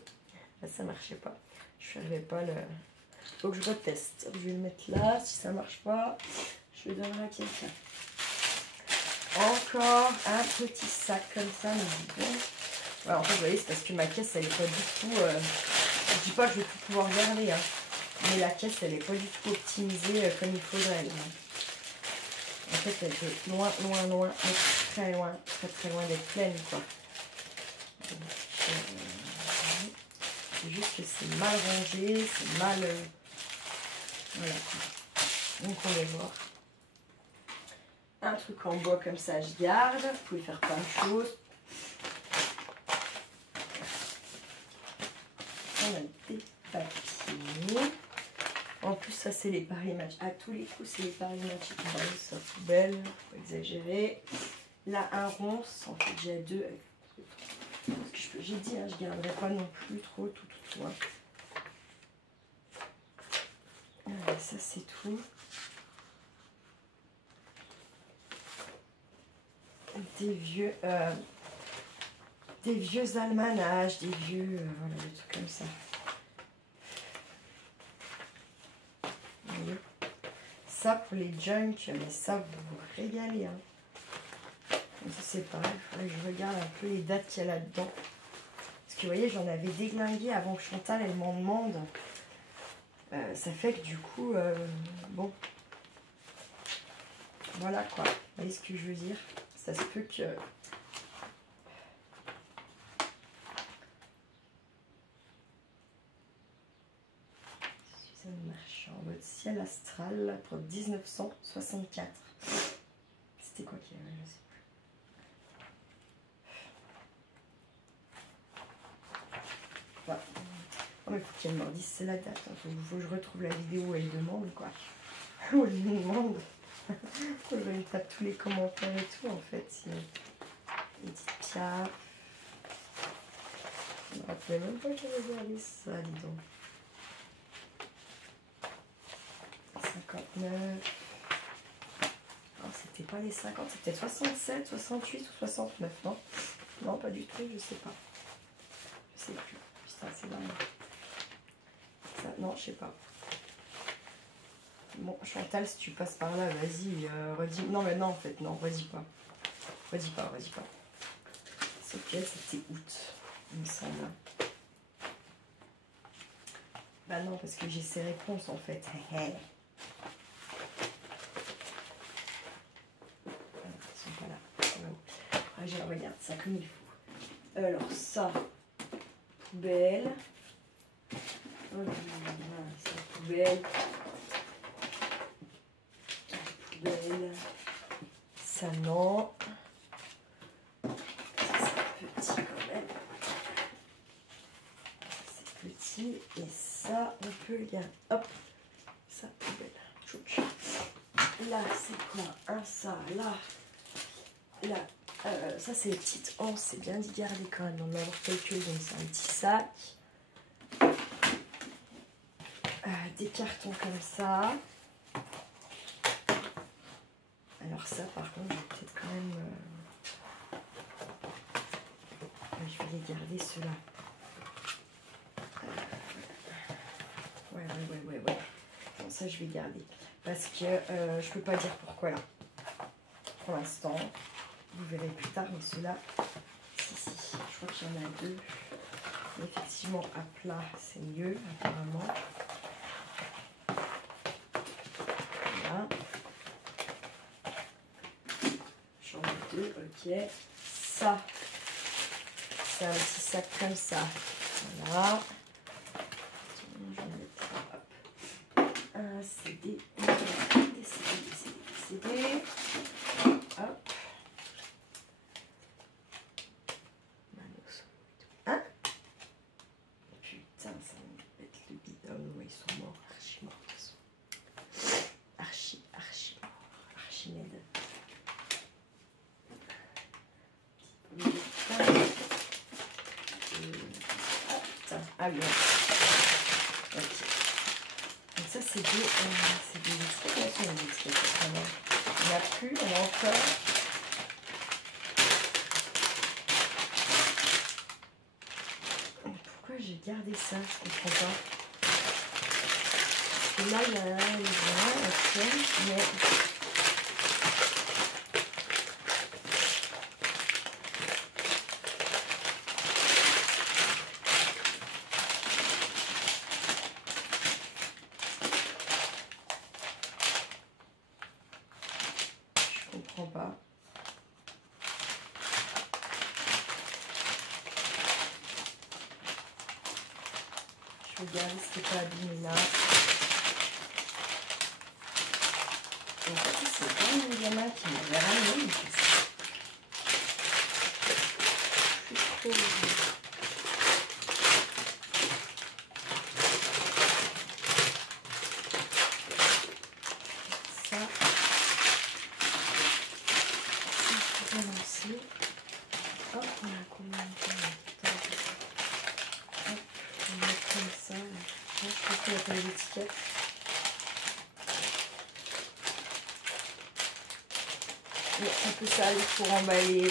là, ça marchait pas. Je n'arrivais pas le... Faut que je reteste. Je vais le mettre là. Si ça marche pas, je le donnerai à quelqu'un. Encore un petit sac comme ça, mais bon. Ouais, en fait, vous voyez, c'est parce que ma caisse, elle est pas du tout... Je dis pas que je vais tout pouvoir garder, hein, mais la caisse, elle est pas du tout optimisée comme il faudrait. Là. En fait, elle est loin, très loin d'être pleine, quoi. C'est juste que c'est mal rangé, c'est mal... voilà. Donc on va voir. Un truc en bois comme ça, je garde. Vous pouvez faire plein de choses. On a des papiers. En plus, ça, c'est les paris match. À tous les coups, c'est les paris match. Ça, poubelle, faut exagérer. Là, un ronce. En fait, j'ai deux. Parce que j'ai dit, hein, je ne garderai pas non plus trop tout. Hein. Allez, ça, c'est tout. Des vieux almanages, des vieux, voilà, des trucs comme ça. Vous voyez, ça pour les junk, mais ça vous vous régalez. Hein. Donc ça c'est pareil, il faudrait que je regarde un peu les dates qu'il y a là-dedans. Parce que vous voyez, j'en avais déglingué avant que Chantal elle m'en demande. Ça fait que du coup, bon, voilà quoi. Vous voyez ce que je veux dire? Ça se peut que... Suzanne Marchand, votre ciel astral pour 1964. C'était quoi qu'il y avait, je sais plus. Voilà. Oh, mais faut qu'elle me dise c'est la date. Il faut que je retrouve la vidéo où elle demande quoi. Où elle me demande. Je me tape tous les commentaires et tout en fait. Edith Piaf. Je me rappelais même pas que j'avais regardé ça, dis donc. 59. Non, c'était pas les 50, c'était 67, 68 ou 69, non? Non, pas du tout, je sais pas. Je sais plus. Putain, c'est dingue. Ça, non, je sais pas. Bon, Chantal, si tu passes par là, vas-y, redis. Non, mais non, en fait, non, redis pas. Redis pas. C'est ok, c'était août, il me semble. Bah non, parce que j'ai ses réponses, en fait. Elles sont pas là. Ah, je regarde ça comme il faut. Alors, ça, poubelle. Ça, poubelle. Poubelle. Ça, non. C'est petit quand même. C'est petit. Et ça, on peut le garder. Hop. Ça, poubelle. Tchouk. Là, c'est quoi? Un ça. Là. Ça, c'est les petites anses. C'est bien d'y garder quand même. On va en avoir quelques-unes. C'est un petit sac. Des cartons comme ça. Alors ça, par contre, je vais peut-être quand même... je vais les garder, ceux-là. Ouais. Bon, ça, je vais garder. Parce que je peux pas dire pourquoi, là. Pour l'instant. Vous verrez plus tard, mais ceux-là... Si. Je crois qu'il y en a deux. Mais effectivement, à plat, c'est mieux, apparemment. Voilà. J'en ai deux, ok. Ça, c'est un petit sac comme ça. Voilà. Je vais mettre, hop. Un CD. Des CD. Hop. Hein? Putain, ça va me mettre le bidon. Ouais, ils sont morts, archi morts de toute façon. Archi mort. Archimède. Ah oui, ok. Donc ça, c'est des explications. Il n'y en a plus, il y en a encore. garder ça, je comprends pas. Et là, il y a les joints, ok, mais... Je comprends pas. Je regarde ce qui n'est pas abîmé là. En fait, c'est pas une gamin qui m'avait ramené. Je suis trop... Ça. Si je peux lancer. Hop, on a combien de temps? Hop, on va mettre comme ça. Je pense qu'il n'y a pas d'étiquette. Mais ça peut servir pour emballer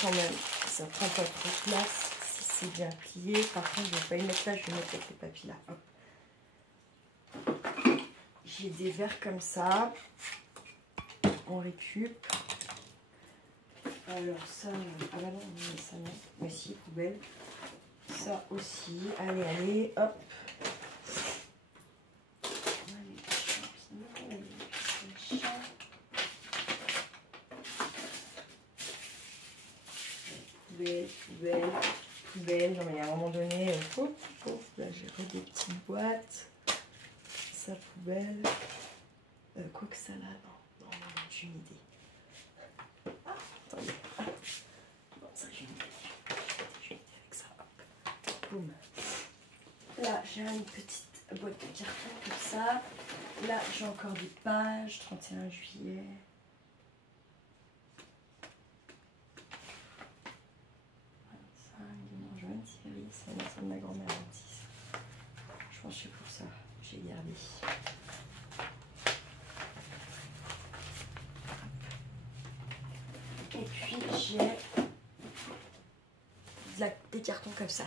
quand même. Ça prend pas trop de place si c'est bien plié. Par contre, je ne vais pas y mettre là, je vais mettre avec les papilles là. Hop. J'ai des verres comme ça. On récup. Alors ça, ah bah non, mais ça non. Mais si, poubelle. Ça aussi. Allez, allez, hop. Poubelle, poubelle, poubelle. Non mais à un moment donné, là j'ai des petites boîtes. Ça, poubelle. Quoi que ça là, non, j'ai une idée. Ah, attendez. Ah. Non, ça j'ai une idée. J'ai une idée avec ça. Hop. Boum. Là j'ai une petite boîte de carton comme ça. Là j'ai encore des pages. 31 juillet. C'est la maison de ma grand-mère dentiste. Je pense que c'est pour ça que j'ai gardé. Et puis j'ai des cartons comme ça.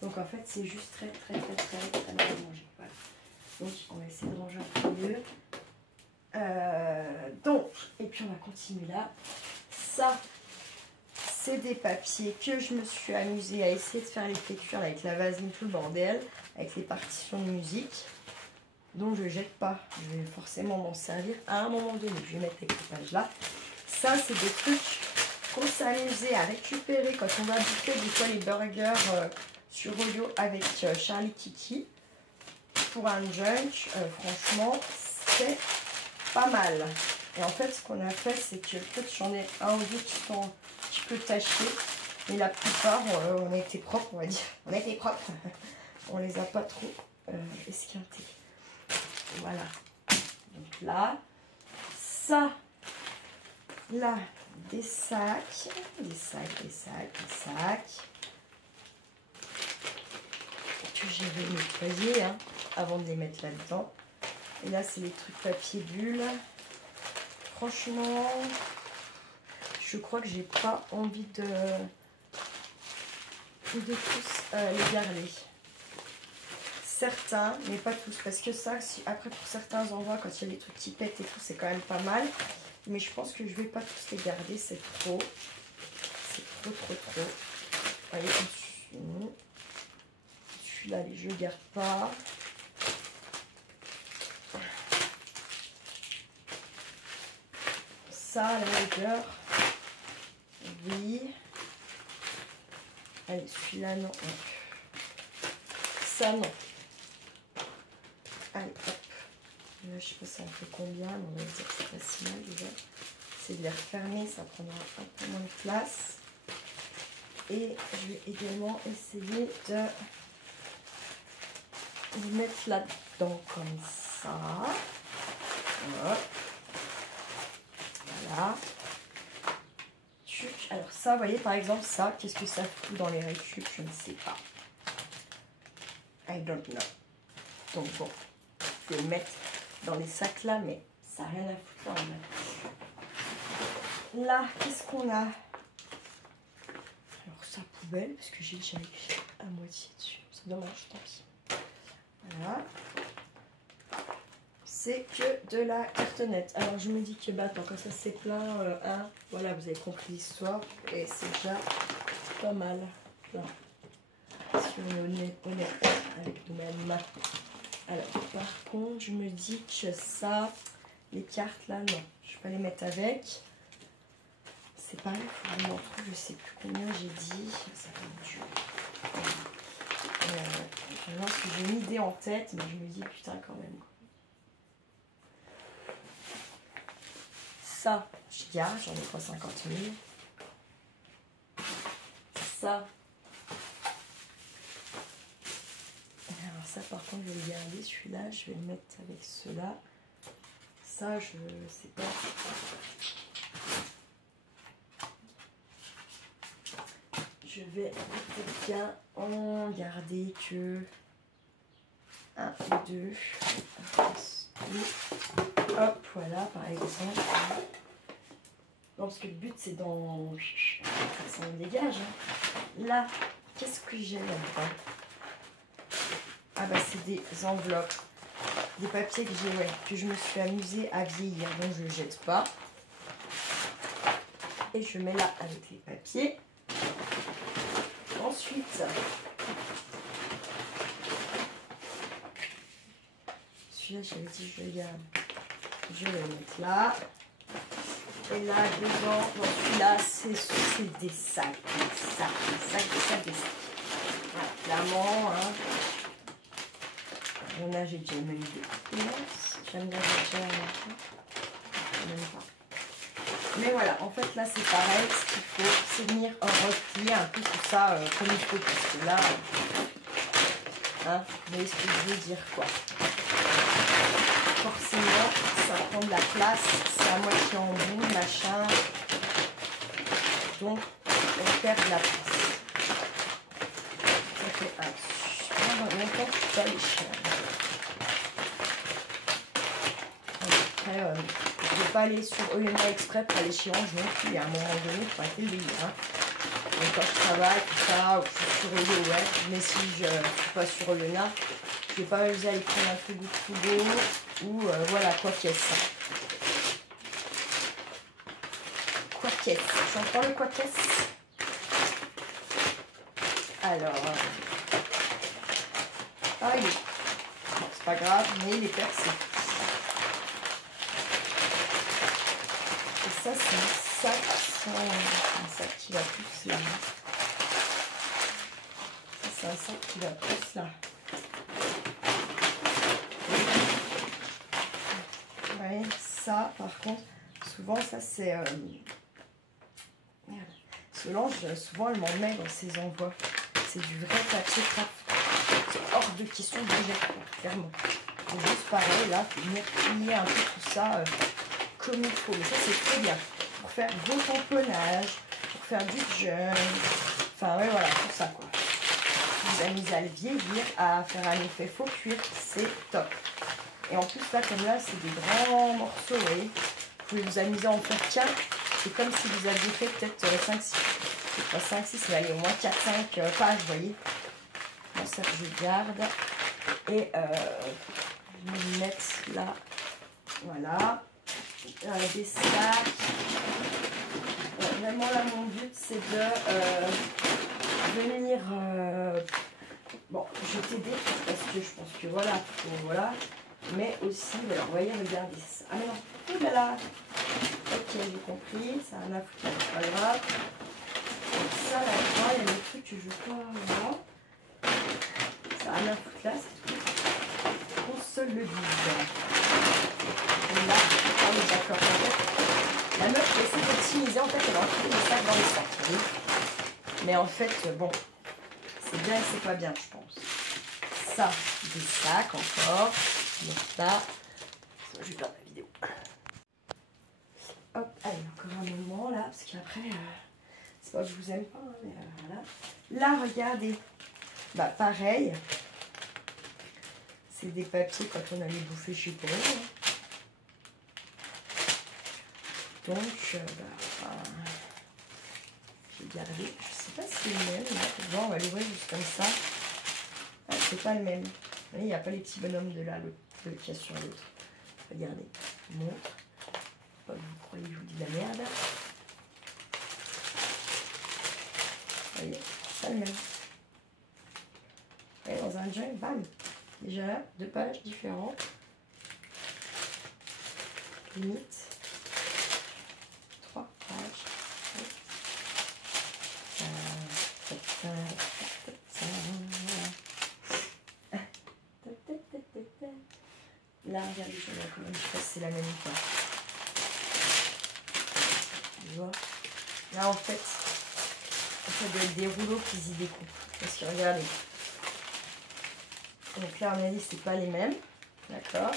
Donc en fait c'est juste très mal rangé. Voilà. Donc on va essayer de ranger un peu mieux. Donc, et puis on va continuer là. Ça, c'est des papiers que je me suis amusée à essayer de faire les cuire avec la vaseline, tout le bordel, avec les partitions de musique. Donc je jette pas, je vais forcément m'en servir à un moment donné. Je vais mettre les pages là. Ça, c'est des trucs qu'on s'est amusé à récupérer quand on va bouffer des fois les burgers sur Oyo avec Charlie Kiki. Pour un junk, franchement, c'est pas mal. Et en fait, ce qu'on a fait, c'est que peut-être j'en ai un ou deux qui sont un petit peu tachés. Mais la plupart, on a été propre, on va dire. On a été propre. On les a pas trop esquintés. Voilà. Donc là, ça, là, des sacs. Que j'avais nettoyé avant de les mettre là-dedans. Et là, c'est les trucs papier bulle. Franchement, je crois que j'ai pas envie de tous les garder. Certains, mais pas tous. Parce que ça, après pour certains endroits, quand il y a des trucs qui pètent et tout, c'est quand même pas mal. Mais je pense que je vais pas tous les garder. C'est trop. C'est trop. Allez, celui-là, je ne garde pas. Ça, à la rigueur, oui. Allez, celui-là, non. Ça, non. Allez, hop. Là, je sais pas si on fait combien, mais on va dire que c'est pas si mal déjà. C'est de les refermer, ça prendra un peu moins de place. Et je vais également essayer de les mettre là-dedans comme ça. Hop. Voilà. Alors ça, vous voyez, par exemple, ça, qu'est-ce que ça fout dans les récup? Je ne sais pas. I don't know. Donc bon, je vais le mettre dans les sacs là, mais ça n'a rien à foutre dans le... Là, qu'est-ce qu'on a? Alors ça, poubelle, parce que j'ai déjà écrit à moitié dessus. Ça dommage, tant pis. Voilà. C'est que de la cartonnette. Alors je me dis que bah, quand ça c'est plein, voilà, vous avez compris l'histoire. Et c'est déjà pas mal. Là. Si on est honnête avec nous-mêmes. Alors par contre, je me dis que ça, les cartes là, non. Je vais pas les mettre avec. C'est pareil, il faut que je m'en trouve, je sais plus combien j'ai dit. Ça va être dur. Je pense que j'ai une idée en tête, mais je me dis putain quand même. Ça, je garde, j'en ai pas 50 000. Ça. Alors ça par contre je vais le garder, celui-là, je vais le mettre avec ceux-là. Ça, je sais pas. Je vais peut-être bien en garder que 1 ou 2. Hop, voilà, par exemple. Non, parce que le but, c'est dans... Ça s'en dégage. Hein. Là, qu'est-ce que j'ai là-dedans? Ah bah, c'est des enveloppes. Des papiers que j'ai, ouais, que je me suis amusée à vieillir. Donc, je ne jette pas. Et je mets là avec les papiers. Ensuite, celui-là, j'avais dit je le garde. Je vais le mettre là. Et là, dedans, dans celui-là, c'est des sacs. Des sacs. Voilà, clairement, hein. Bon, là, j'ai déjà même des pièces. J'aime bien déjà même pas. Mais voilà, en fait, là, c'est pareil. Ce qu'il faut, c'est venir replier un peu tout ça comme il faut. Parce que là, hein, vous voyez ce que je veux dire, quoi. Forcément, ça prend de la place. C'est à moitié en bout, machin. Donc, on perd de la place. Ça fait un longtemps que je suis pas allée chez après, je ne vais pas aller sur Olena Express pour aller chez Ange non plus. À un moment donné, il faut arrêter le délire. Hein. Donc quand je travaille, tout ça, ou je suis sur Olena, ouais. Mais si je ne suis pas sur Olena, je ne vais pas oser aller prendre un peu de frigo ou voilà, quoi qu'est-ce. Quoi qu'est-ce. J'entends le quoi qu'est-ce. Alors, ah, il est... Bon, c'est pas grave, mais il est percé. Ça, c'est un sac qui va plus là. Ça, c'est un sac qui va plus là. Vous voyez, ça, par contre, souvent, ça, c'est... Merde. Solange, souvent, elle m'en met dans ses envois. C'est du vrai papier craft. C'est hors de question de jeter, clairement. C'est juste pareil, là, il faut venir plier un peu tout ça... comme il faut, mais ça c'est très bien pour faire vos tamponnages, pour faire du jeûne, enfin ouais voilà, tout ça quoi. Vous amusez à le vieillir, à faire un effet faux cuir, c'est top. Et en plus là, comme là, c'est des grands morceaux, vous voyez, vous pouvez vous amuser à en faire qu'un, c'est comme si vous aviez fait peut-être 5-6, pas 5-6, mais allez, au moins 4-5 pages, vous voyez. Bon, ça je garde, et je vais le mettre là, voilà. Des sacs. Vraiment là mon but c'est de venir bon je vais t'aider parce que je pense que voilà, voilà, mais aussi alors vous voyez regardez ça. Ah mais non, oh là là, ok j'ai compris, ça a rien à foutre, c'est pas grave. Donc ça là-dedans, il y a des trucs que je veux pas voir. Ça a rien à foutre là, c'est tout. Console le vide. Et là, ah oui, d'accord. En fait, la meuf qui essaie d'optimiser, en fait, elle a entré les sacs dans les sacs. Vous voyez, mais en fait, bon, c'est bien et c'est pas bien, je pense. Ça, des sacs encore. Donc ça, je vais faire la vidéo. Hop, allez, encore un moment là, parce qu'après, c'est pas que je vous aime pas, hein, mais voilà. Là, regardez, bah pareil. C'est des papiers quand on allait bouffer chez Paul. Donc, j'ai gardé, je sais pas si c'est le même, là. Bon, on va l'ouvrir juste comme ça. c'est pas le même. Vous voyez, il n'y a pas les petits bonhommes de là, qu'il y a sur l'autre. Regardez, je vous montre. Pas que vous croyez que je vous dis de la merde. Vous voyez, c'est pas le même. Et dans un junk, bam. Déjà là, 2 pages différentes. Limite. 3 pages. Là, regardez, je sais pas si c'est la même ou pas. Tu vois. Là, en fait, ça doit être des rouleaux qui y découpent. Parce que regardez. Donc là, on a dit c'est pas les mêmes. D'accord.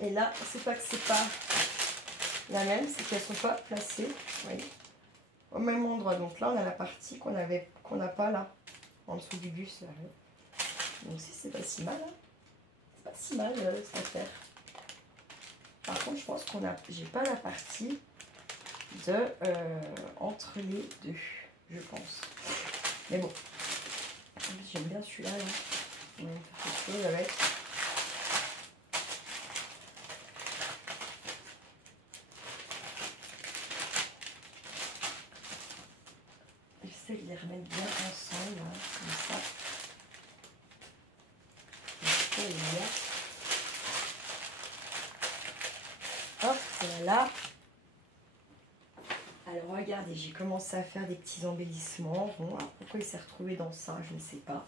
Et là, c'est pas que c'est pas la même, c'est qu'elles sont pas placées. Vous voyez, au même endroit. Donc là, on a la partie qu'on n'a pas là, en dessous du buste. Là. Donc si c'est pas si mal. Hein. C'est pas si mal cette affaire. Par contre, je pense j'ai pas la partie de entre les deux, je pense. Mais bon, j'aime bien celui-là. Là. On va faire quelque chose avec. J'essaie de les remettre bien ensemble, là, comme ça. Hop, voilà. Alors regardez, j'ai commencé à faire des petits embellissements. Bon, alors pourquoi il s'est retrouvé dans ça, je ne sais pas.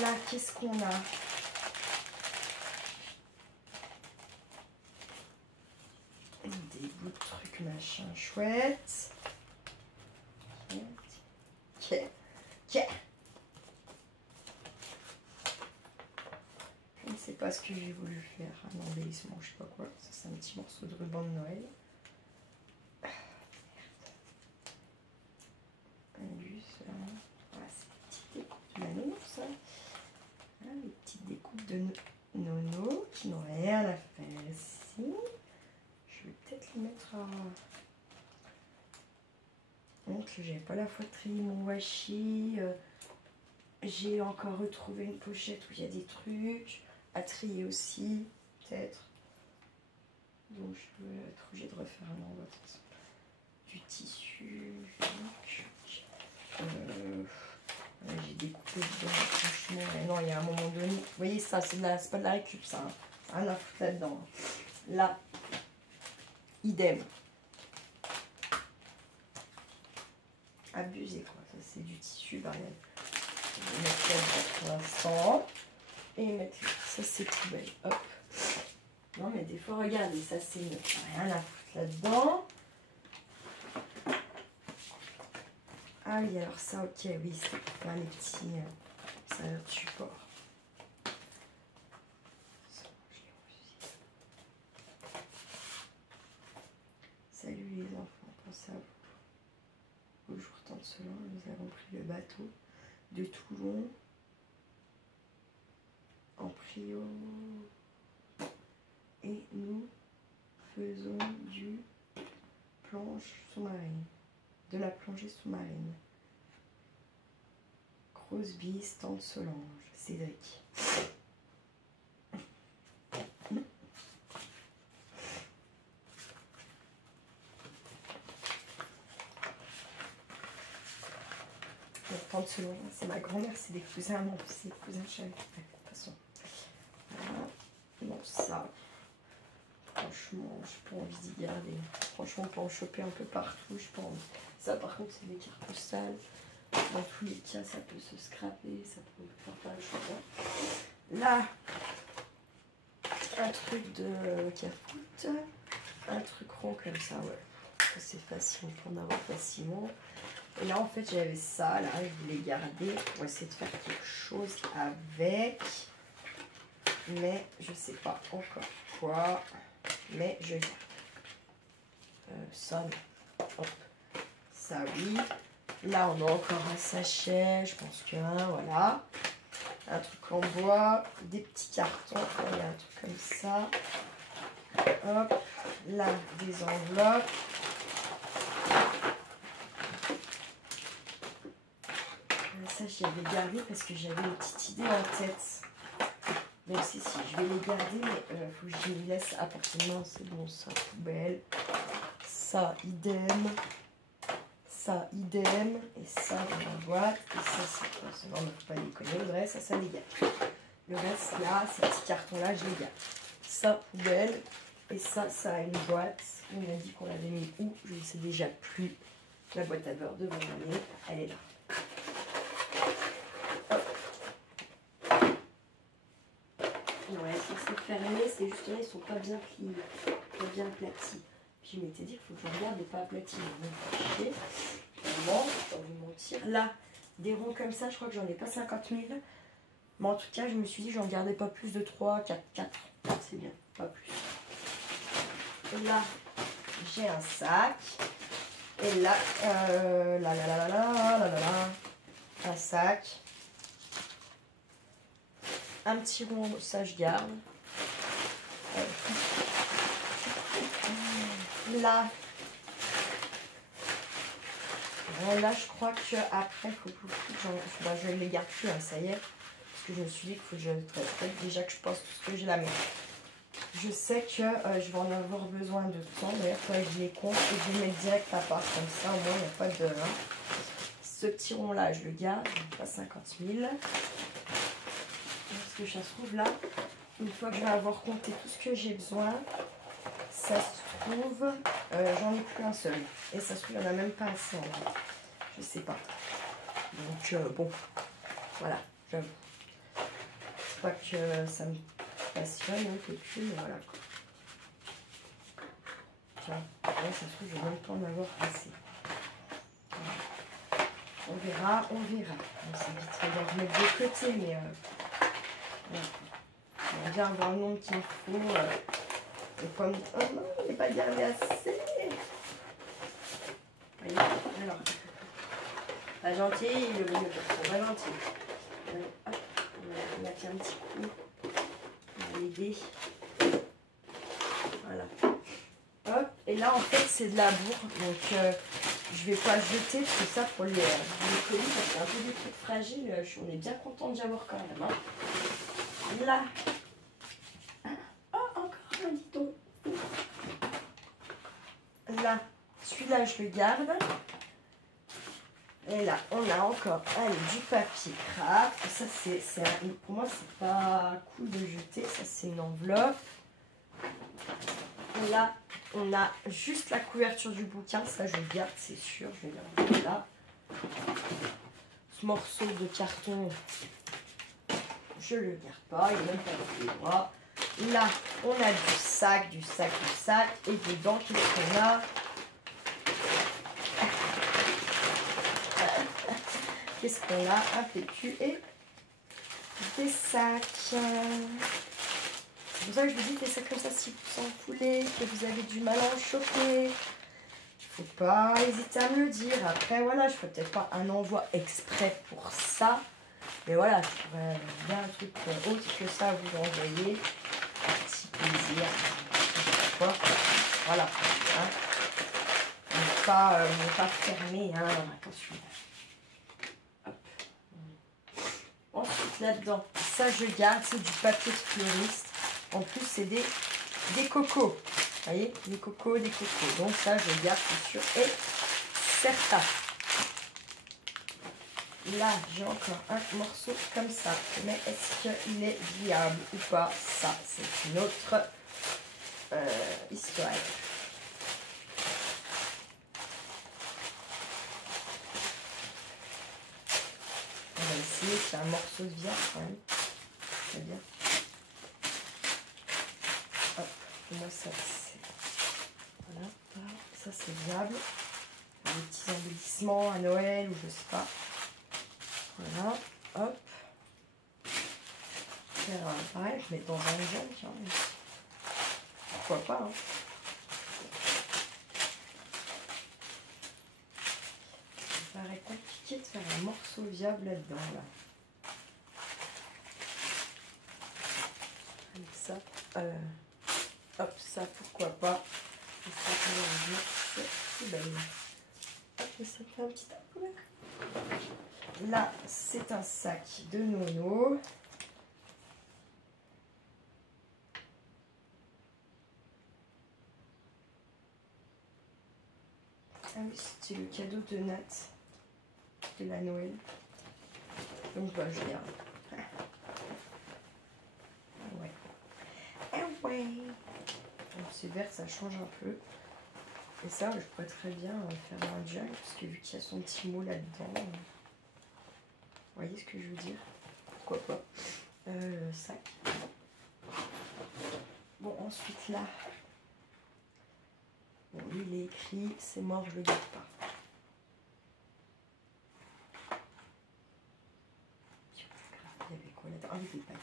Là, qu'est-ce qu'on a? Des bouts de trucs machin chouette. Ok. Je ne sais pas ce que j'ai voulu faire. Un embellissement, je sais pas quoi. Ça, c'est un petit morceau de ruban de Noël. Un bus, là. Voilà, c'est des petites découpes de la nono, ça. Hein, les petites découpes de nono qui n'ont rien à faire ici. Je vais peut-être les mettre à... Donc, j'avais pas la fois trié mon washi. J'ai encore retrouvé une pochette où il y a des trucs à trier aussi, peut-être. Donc, je vais être obligée de refaire un envoi. Du tissu. J'ai découpé dedans, franchement. Non, il y a un moment donné. Vous voyez, ça, c'est pas de la récup, ça. Hein. Rien à foutre là-dedans. Là, idem. Abusé, quoi. Ça, c'est du tissu, pareil. Je vais mettre là pour l'instant. Et mettre ça, c'est poubelle. Hop. Non, mais des fois, regardez, ça, c'est rien à foutre là-dedans. Ah oui, alors ça, ok, oui, c'est pour faire les petits salades de support. Salut les enfants, pensez à vous. Au jour tant de cela, nous avons pris le bateau de Toulon en prio et nous faisons du planche sous-marine, de la plongée sous-marine. Grosse bise, tante Solange, Cédric. Tante Solange, c'est ma grand-mère, c'est des cousins, non, c'est des cousins chéris. De toute façon. Voilà. Bon, ça, franchement, j'ai pas envie d'y garder. Franchement, on peut en choper un peu partout, je pense. Ça, par contre, c'est des cartes postales. Dans tous les cas, ça peut se scraper, ça peut faire plein de choses. Là, un truc de capoute, un truc rond comme ça, ouais. C'est facile, on peut en avoir facilement. Et là, en fait, j'avais ça, là, je voulais garder pour essayer de faire quelque chose avec. Mais je sais pas encore quoi. Mais je garde. Ça, hop. Ça, oui. Là, on a encore un sachet, je pense que voilà. Un truc en bois, des petits cartons, il y a un truc comme ça. Hop, là, des enveloppes. j'y avais gardé parce que j'avais une petite idée en tête. Donc si, je vais les garder, mais faut que je les laisse appartement. C'est bon, ça, poubelle. Ça, idem. Ça, idem. Et ça, dans la boîte. Et ça, c'est quoi? Non, mais faut pas déconner. Le reste, ça dégage. Le reste, là, ces petits cartons-là, je les garde. Ça, poubelle. Et ça a une boîte. On m'a dit qu'on l'avait mis où? Je ne sais déjà plus. La boîte à beurre de mon année, elle est là. Ouais, c'est fermé, c'est justement, ils sont pas bien pliés, pas bien aplatis. Puis je m'étais dit qu'il faut que je regarde et pas aplatis. Donc, vraiment, je vais vous mentir. Là, des ronds comme ça, je crois que j'en ai pas 50 000. Mais en tout cas, je me suis dit, j'en gardais pas plus de 3, 4. C'est bien, pas plus. Et là, j'ai un sac. Et là, un sac. Un petit rond, ça je garde. Là, je crois que après, je ne les garde plus, hein, ça y est. Parce que je me suis dit qu'il faut que je traite. Déjà que je pense tout ce que j'ai là, mais je sais que je vais en avoir besoin de temps. D'ailleurs, il faudrait que je les compte et que je les mette direct à part. Comme ça, au moins, il n'y a pas de... Hein. Ce petit rond là, je le garde. Pas 50 000. Parce que ça se trouve là, une fois que je vais avoir compté tout ce que j'ai besoin, ça se trouve, j'en ai plus un seul. Et ça se trouve, il n'y en a même pas assez en vrai. Je sais pas. Donc bon, voilà, j'avoue. C'est pas que ça me passionne, hein, quelque, mais voilà quoi. Tiens, là, ça se trouve, je vais même pas en avoir assez. Voilà. On verra. Bon, ça éviterait d'en remettre de côté, mais voilà. On va bien avoir le nombre qu'il faut. Et comme, oh non, il n'est pas gardé assez. Voyez, alors, pas gentil, le milieu, pas gentil. Hop, on va mettre un petit coup. On va l'aider. Voilà. Hop, et là en fait c'est de la bourre, donc je vais pas jeter tout ça pour les colis parce que c'est un peu des trucs fragiles. On est bien content d'y avoir quand même. Hein. Là. Oh, encore un bidon. Là, celui-là je le garde. Et là, on a encore du papier craft. Ça, pour moi, c'est pas cool de jeter. Ça, c'est une enveloppe. Et là, on a juste la couverture du bouquin. Ça, je le garde, c'est sûr. Je vais le remettre là. Ce morceau de carton, je le garde pas. Il n'est même pas dans les bras. Là, on a du sac. Et dedans, qu'est-ce qu'on a? Qu'est-ce qu'on a? Un PQ et des sacs. C'est pour ça que je vous dis des sacs comme ça, si vous en voulez, que vous avez du mal à en choper, faut pas hésiter à me le dire. Après, voilà, je ferai peut-être pas un envoi exprès pour ça. Mais voilà, je pourrais bien un truc autre que ça à vous envoyer. Un petit plaisir. Voilà. Hein. Ne pas fermer, hein, attention. Ensuite, là-dedans, ça je garde, c'est du papier de fleuriste. En plus, c'est des cocos. Vous voyez, des cocos. Donc ça, je garde, c'est sûr et certain. Là, j'ai encore un morceau comme ça. Mais est-ce qu'il est viable ou pas? Ça, c'est une autre histoire. On va essayer, c'est un morceau de viande quand même. Très bien. Hop, moi ça c'est. Voilà, ça c'est viable. Des petits embellissements à Noël ou je sais pas. Voilà, hop. Faire pareil, je mets dans un jaune, tiens. Pourquoi pas, hein. Ça paraît compliqué de faire un morceau viable là-dedans, là. Avec ça, hop, ça, pourquoi pas. Et ça, on va c'est belle. Hop, ça fait un petit peu. Là, c'est un sac de Nono. Ah oui, c'était le cadeau de Nat de la Noël. Donc bah, je garde. Ah ouais. Ah ouais. Donc c'est vert, ça change un peu. Et ça, je pourrais très bien faire un jug, parce que vu qu'il y a son petit mot là-dedans. Vous voyez ce que je veux dire? Pourquoi pas. Le sac. Bon, ensuite là. Bon, lui, il est écrit, c'est mort, je le garde pas. Il y avait quoi là-dedans? Ah oui, des pailles.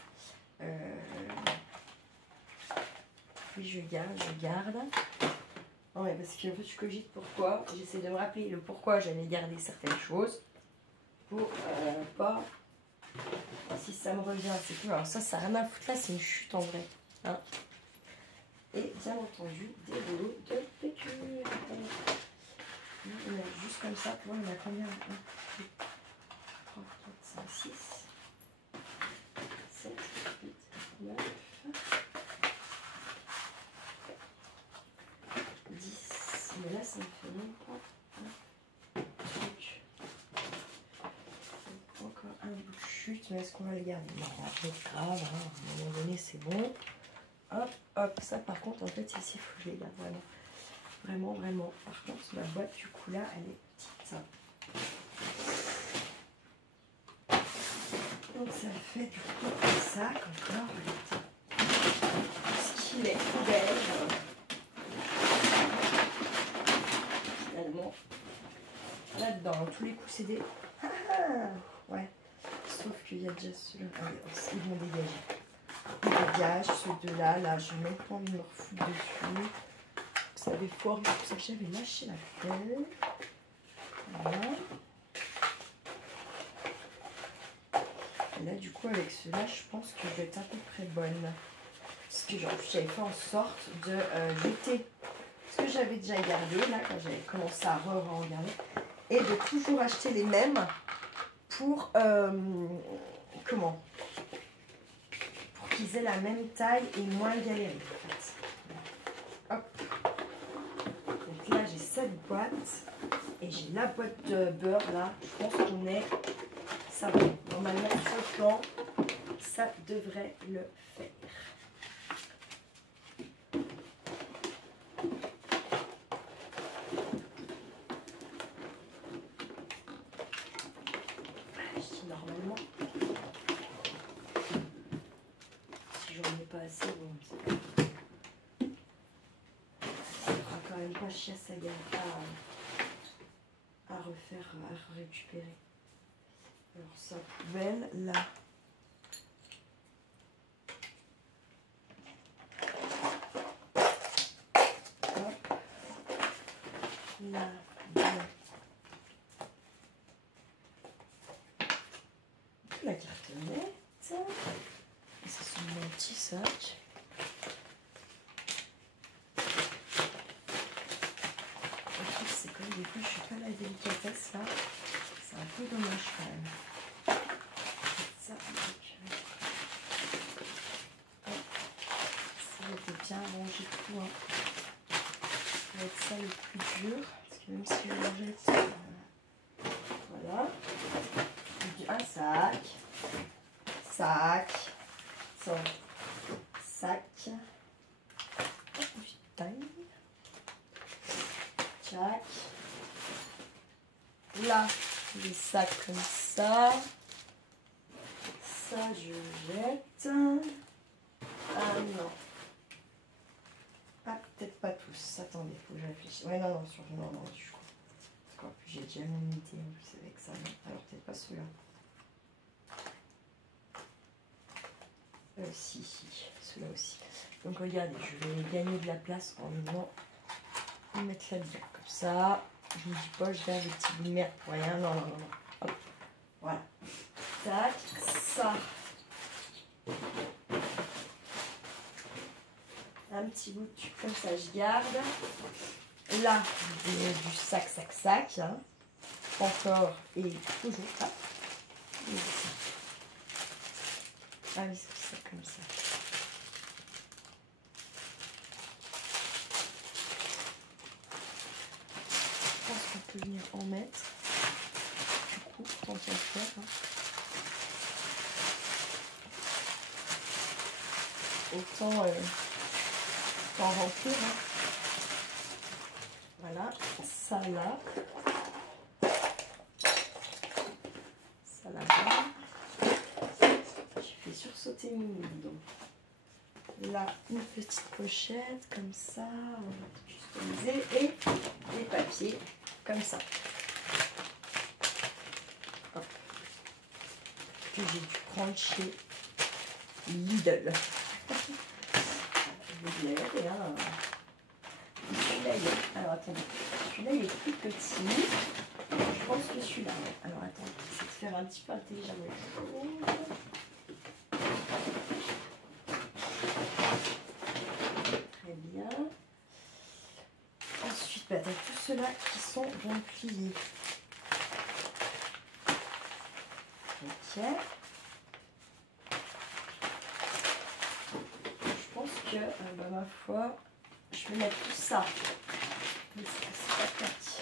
Oui, je garde. Non, mais parce que en fait, je cogite pourquoi. J'essaie de me rappeler le pourquoi j'allais garder certaines choses. Pour pas. Si ça me revient, c'est tout. Alors, ça n'a rien à foutre là, c'est une chute en vrai. Hein. Et bien entendu, des rouleaux de PQ. On a juste comme ça. Pour on a combien? 1, 2, 3, 4, 5, 6, 7, 8, 9, 10. Mais là, ça me fait même pas un truc. Encore un bout de chute. Mais est-ce qu'on va le garder? Non, c'est grave. Hein. À un moment donné, c'est bon. Hop, hop. Ça, par contre, en fait, ici, il faut que je les garde vraiment. Vraiment, vraiment. Par contre, la boîte, du coup, là, elle est petite. Donc, ça fait du coup un sac encore. Ce qu'il est beige. Finalement, là-dedans, dans tous les coups, c'est des... Ah, ouais. Sauf qu'il y a déjà ceux-là. Allez, ils vont dégager. Ils dégagent ceux de là. Là, je n'ai même pas envie de me refoutre dessus. Ça avait foiré, c'est pour ça que j'avais lâché la pelle. Voilà. Et là, du coup, avec ceux-là, je pense que je vais être à peu près bonne. Parce que j'avais fait en sorte de jeter ce que j'avais déjà gardé, là, quand j'avais commencé à regarder. Et de toujours acheter les mêmes pour, comment? Pour qu'ils aient la même taille et moins galérer, en fait. Hop. Donc là, j'ai cette boîte. Et j'ai la boîte de beurre, là. Je pense qu'on est... Ça va. Normalement, ce plan, ça devrait le faire. Je dis normalement. Si j'en ai pas assez, bon, ça fera quand même pas chiasse à gagner à refaire, à récupérer. Alors ça, poubelle, là. Hop. Là, là. La cartonnette. Ça, c'est mon petit sac. C'est comme des fois, je suis pas la délicatesse là. C'est un peu dommage quand même. Ça, donc, ça va être bien rangé tout. Hein. Ça va être ça le plus dur. Parce que même si je le jette, voilà. Donc, un sac. Sac. Ça. Sac. Oh, putain. Tchac. Là, des sacs comme ça. Ça, je jette. Ah non. Ah, peut-être pas tous. Attendez, faut que je réfléchisse. Ouais, non, sur... non, du coup. Parce qu'en plus, j'ai déjà mon idée en plus avec ça. Non. Alors, peut-être pas celui-là. Si, celui-là aussi. Donc, regardez, je vais gagner de la place en venant le mettre là-dedans. Comme ça. Je me dis pas, je garde des petits bouts de merde pour rien. Non, non, non, non. Hop. Voilà. Tac. Ça. Un petit bout de tube comme ça, je garde. Là, du sac. Hein. Encore et toujours. Hop. Ah oui, c'est ça, comme ça. Je pense qu'on peut venir en mettre. Du coup, tant qu'à faire. Hein. Autant remplir. Hein. Voilà, ça là. Ça là-bas. Je fais sursauter mon bidon. Là, une petite pochette comme ça. On va customiser. Et les papiers comme ça. Hop. Que j'ai dû prendre chez Lidl. Je vais regarder, hein. Celui-là, alors attendez, celui-là il est plus petit. Je pense que celui-là. Alors attendez, je vais faire un petit peu intelligent. Très bien. Ensuite, bah, tous ceux-là qui sont remplis. Ok. Je pense que, bah, ma foi, je vais mettre tout ça. Mais c'est pas parti.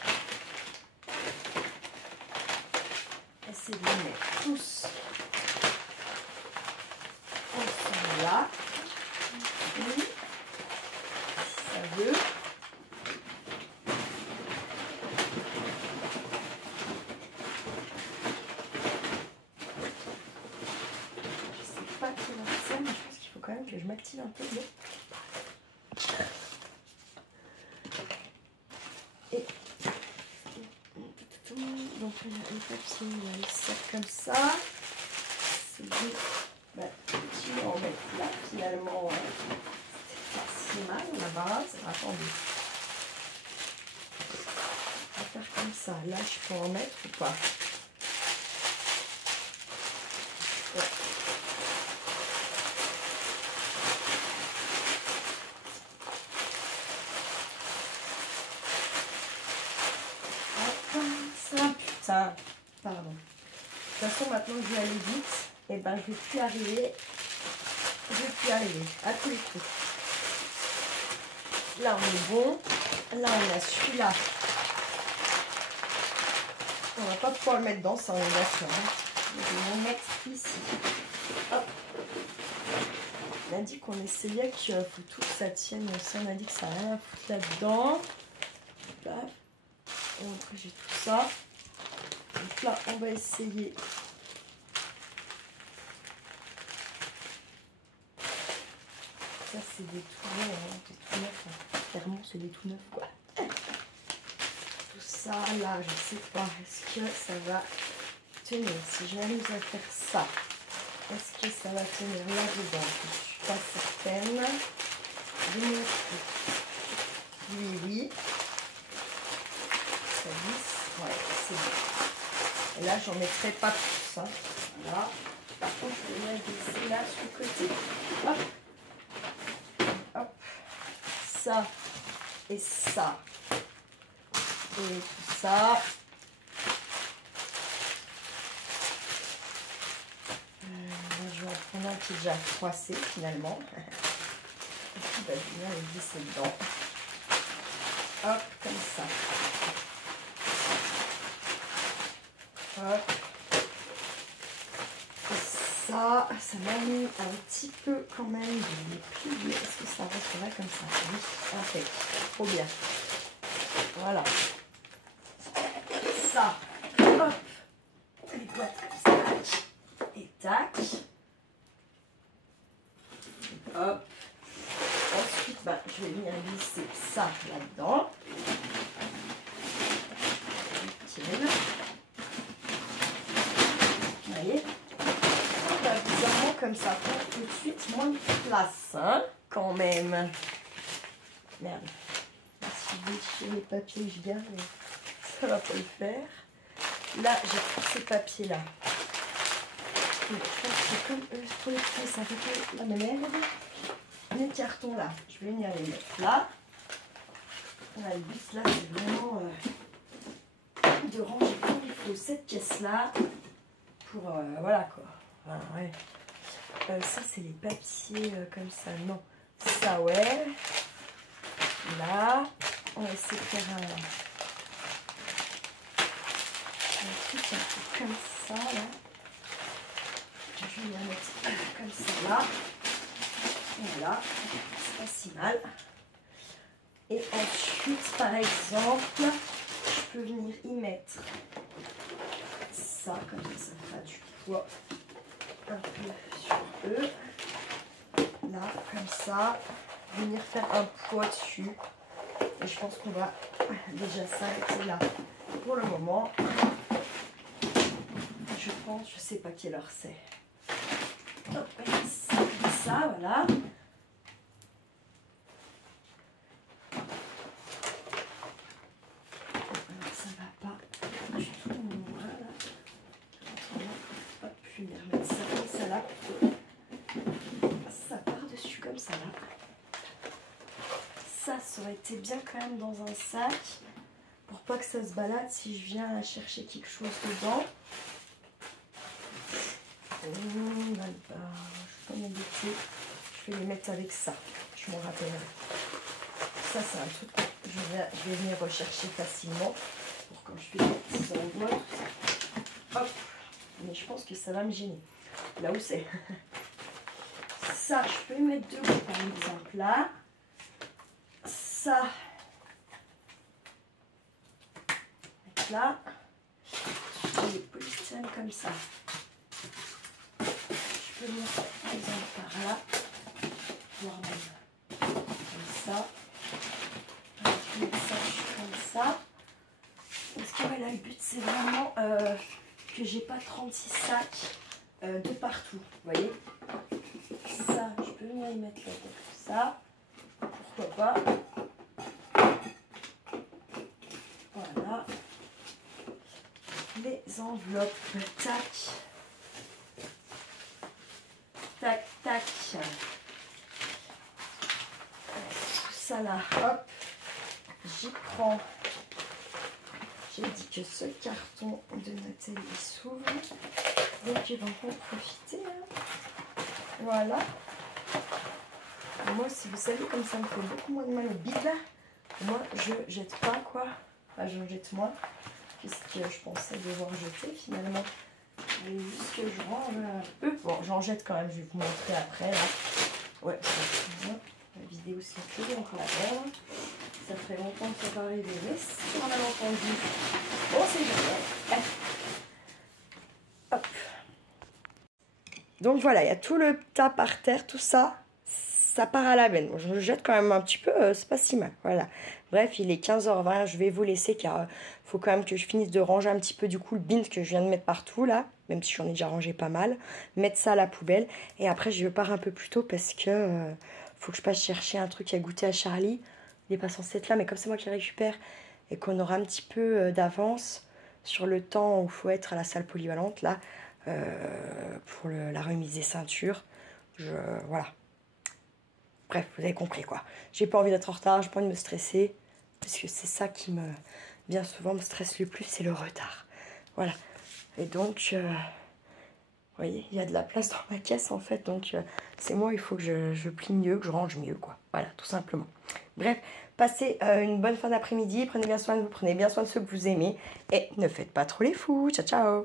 Essayez de les mettre tous ensemble là. Oui. Ça veut. Je sais pas comment faire ça, mais je pense qu'il faut quand même que je m'active un peu. Et donc il y a les papiers, il y a les sacs comme ça. C'est des petits en mettre là finalement. C'est pas si mal la base. Attendez. On va faire comme ça. Là je peux en mettre ou pas? Ouais. Ça, putain. Pardon. De toute façon, maintenant que je vais aller vite, et ben je vais plus arriver. Je vais plus arriver à tous les coups. Là on est bon. Là on a celui-là. On va pas pouvoir le mettre dans ça, on est d'accord. Hein. Je vais le mettre ici. Hop. On a dit qu'on essayait qu'il faut tout que ça tienne aussi. On a dit que ça n'a rien à foutre là-dedans. Là. Et après j'ai tout ça. Donc là on va essayer. Ça c'est des tout neufs, hein. Clairement c'est des tout neufs quoi. Tout ça là je sais pas, est-ce que ça va tenir? Si j'arrive à faire ça, est-ce que ça va tenir là dedans? Je suis pas certaine. Je me oui. Ça glisse, ouais c'est bon. Et là j'en mettrai pas plus. Hein. Voilà. Par contre je vais la glisser là sur le côté. Hop. Hop, ça et ça et tout ça. Je vais en prendre un qui est déjà froissé finalement. Et puis bah, je vais venir le glisser dedans. Hop, comme ça. Hop. Ça m'a mis un petit peu quand même de les plier. Est-ce que ça restera comme ça? Oui, impec. Trop bien. Voilà. Ça. Hop. Les boîtes comme ça. Et tac. Hop. Ensuite, bah, je vais venir glisser ça là-dedans. Tiens. Vous voyez? Bizarrement comme ça prend tout de suite moins de place, hein, quand même. Merde. Si je déchire les papiers que je garde, ça va pas le faire. Là, j'ai tous ces papiers-là. Je pense que comme pour les trier, ça fait la même merde. Les cartons là, je vais venir les mettre là. Voilà, le but là, c'est vraiment de ranger comme il faut cette pièce-là. pour... voilà quoi. Enfin, ouais. Ça, c'est les papiers comme ça. Non. Ça, ouais. Là. On va essayer de faire un truc un peu comme ça, là. Je vais la mettre comme ça, là. Voilà. C'est pas si mal. Et ensuite, par exemple, je peux venir y mettre ça, comme ça fera du poids un peu sur eux. Là, comme ça. Venir faire un poids dessus. Et je pense qu'on va déjà s'arrêter là pour le moment. Je pense, je sais pas quelle heure c'est. Hop, ça, voilà. Ça va pas du tout. Voilà. Hop, je vais venir mettre ça comme ça là. Ça part dessus comme ça là. Ça aurait été bien quand même dans un sac. Pour pas que ça se balade si je viens chercher quelque chose dedans. Je vais m'embêter. Je vais les mettre avec ça. Je m'en rappellerai. Ça, c'est un truc que je vais venir rechercher facilement pour quand je fais des petits envois, tout ça. Hop. Mais je pense que ça va me gêner. Là où c'est. Ça, je peux y mettre deux par exemple là. Ça. Là. Je les positionne comme ça. Je peux mettre par exemple par là. Voire même comme ça. Je mets ça comme ça. Parce que voilà, le but c'est vraiment que j'ai pas 36 sacs de partout. Vous voyez? Ça, je peux venir y mettre là comme ça. Pourquoi pas? Voilà. Les enveloppes. Tac. Tac, tac. Tout ça là, hop. J'y prends. J'ai dit que ce carton de Nathalie s'ouvre. Donc ils vont en profiter. Hein. Voilà. Moi, si vous savez, comme ça me fait beaucoup moins de mal au bide, moi je jette pas quoi. Enfin, je jette moins. Puisque je pensais devoir jeter finalement. Mais juste que je range un peu. Bon, j'en jette quand même, je vais vous montrer après. Là. Ouais, c'est bien. La vidéo c'est toujours encore la belle. Ça ferait longtemps que ça va arriver, mais si on a entendu, on sait jamais. Hop. Donc voilà, il y a tout le tas par terre, tout ça, ça part à la benne. Bon, je le jette quand même un petit peu, c'est pas si mal. Voilà. Bref, il est 15h20, je vais vous laisser car faut quand même que je finisse de ranger un petit peu du coup le bin que je viens de mettre partout là, même si j'en ai déjà rangé pas mal. Mettre ça à la poubelle et après je pars un peu plus tôt parce que faut que je passe chercher un truc à goûter à Charlie. Il n'est pas censé être là, mais comme c'est moi qui récupère et qu'on aura un petit peu d'avance sur le temps où il faut être à la salle polyvalente, là, pour la remise des ceintures, voilà. Bref, vous avez compris quoi. J'ai pas envie d'être en retard, j'ai pas envie de me stresser, parce que c'est ça qui bien souvent me stresse le plus, c'est le retard. Voilà. Et donc, vous voyez, il y a de la place dans ma caisse en fait, donc c'est moi, il faut que je plie mieux, que je range mieux, quoi. Voilà, tout simplement. Bref, passez une bonne fin d'après-midi, prenez bien soin de vous, prenez bien soin de ceux que vous aimez, et ne faites pas trop les fous. Ciao, ciao!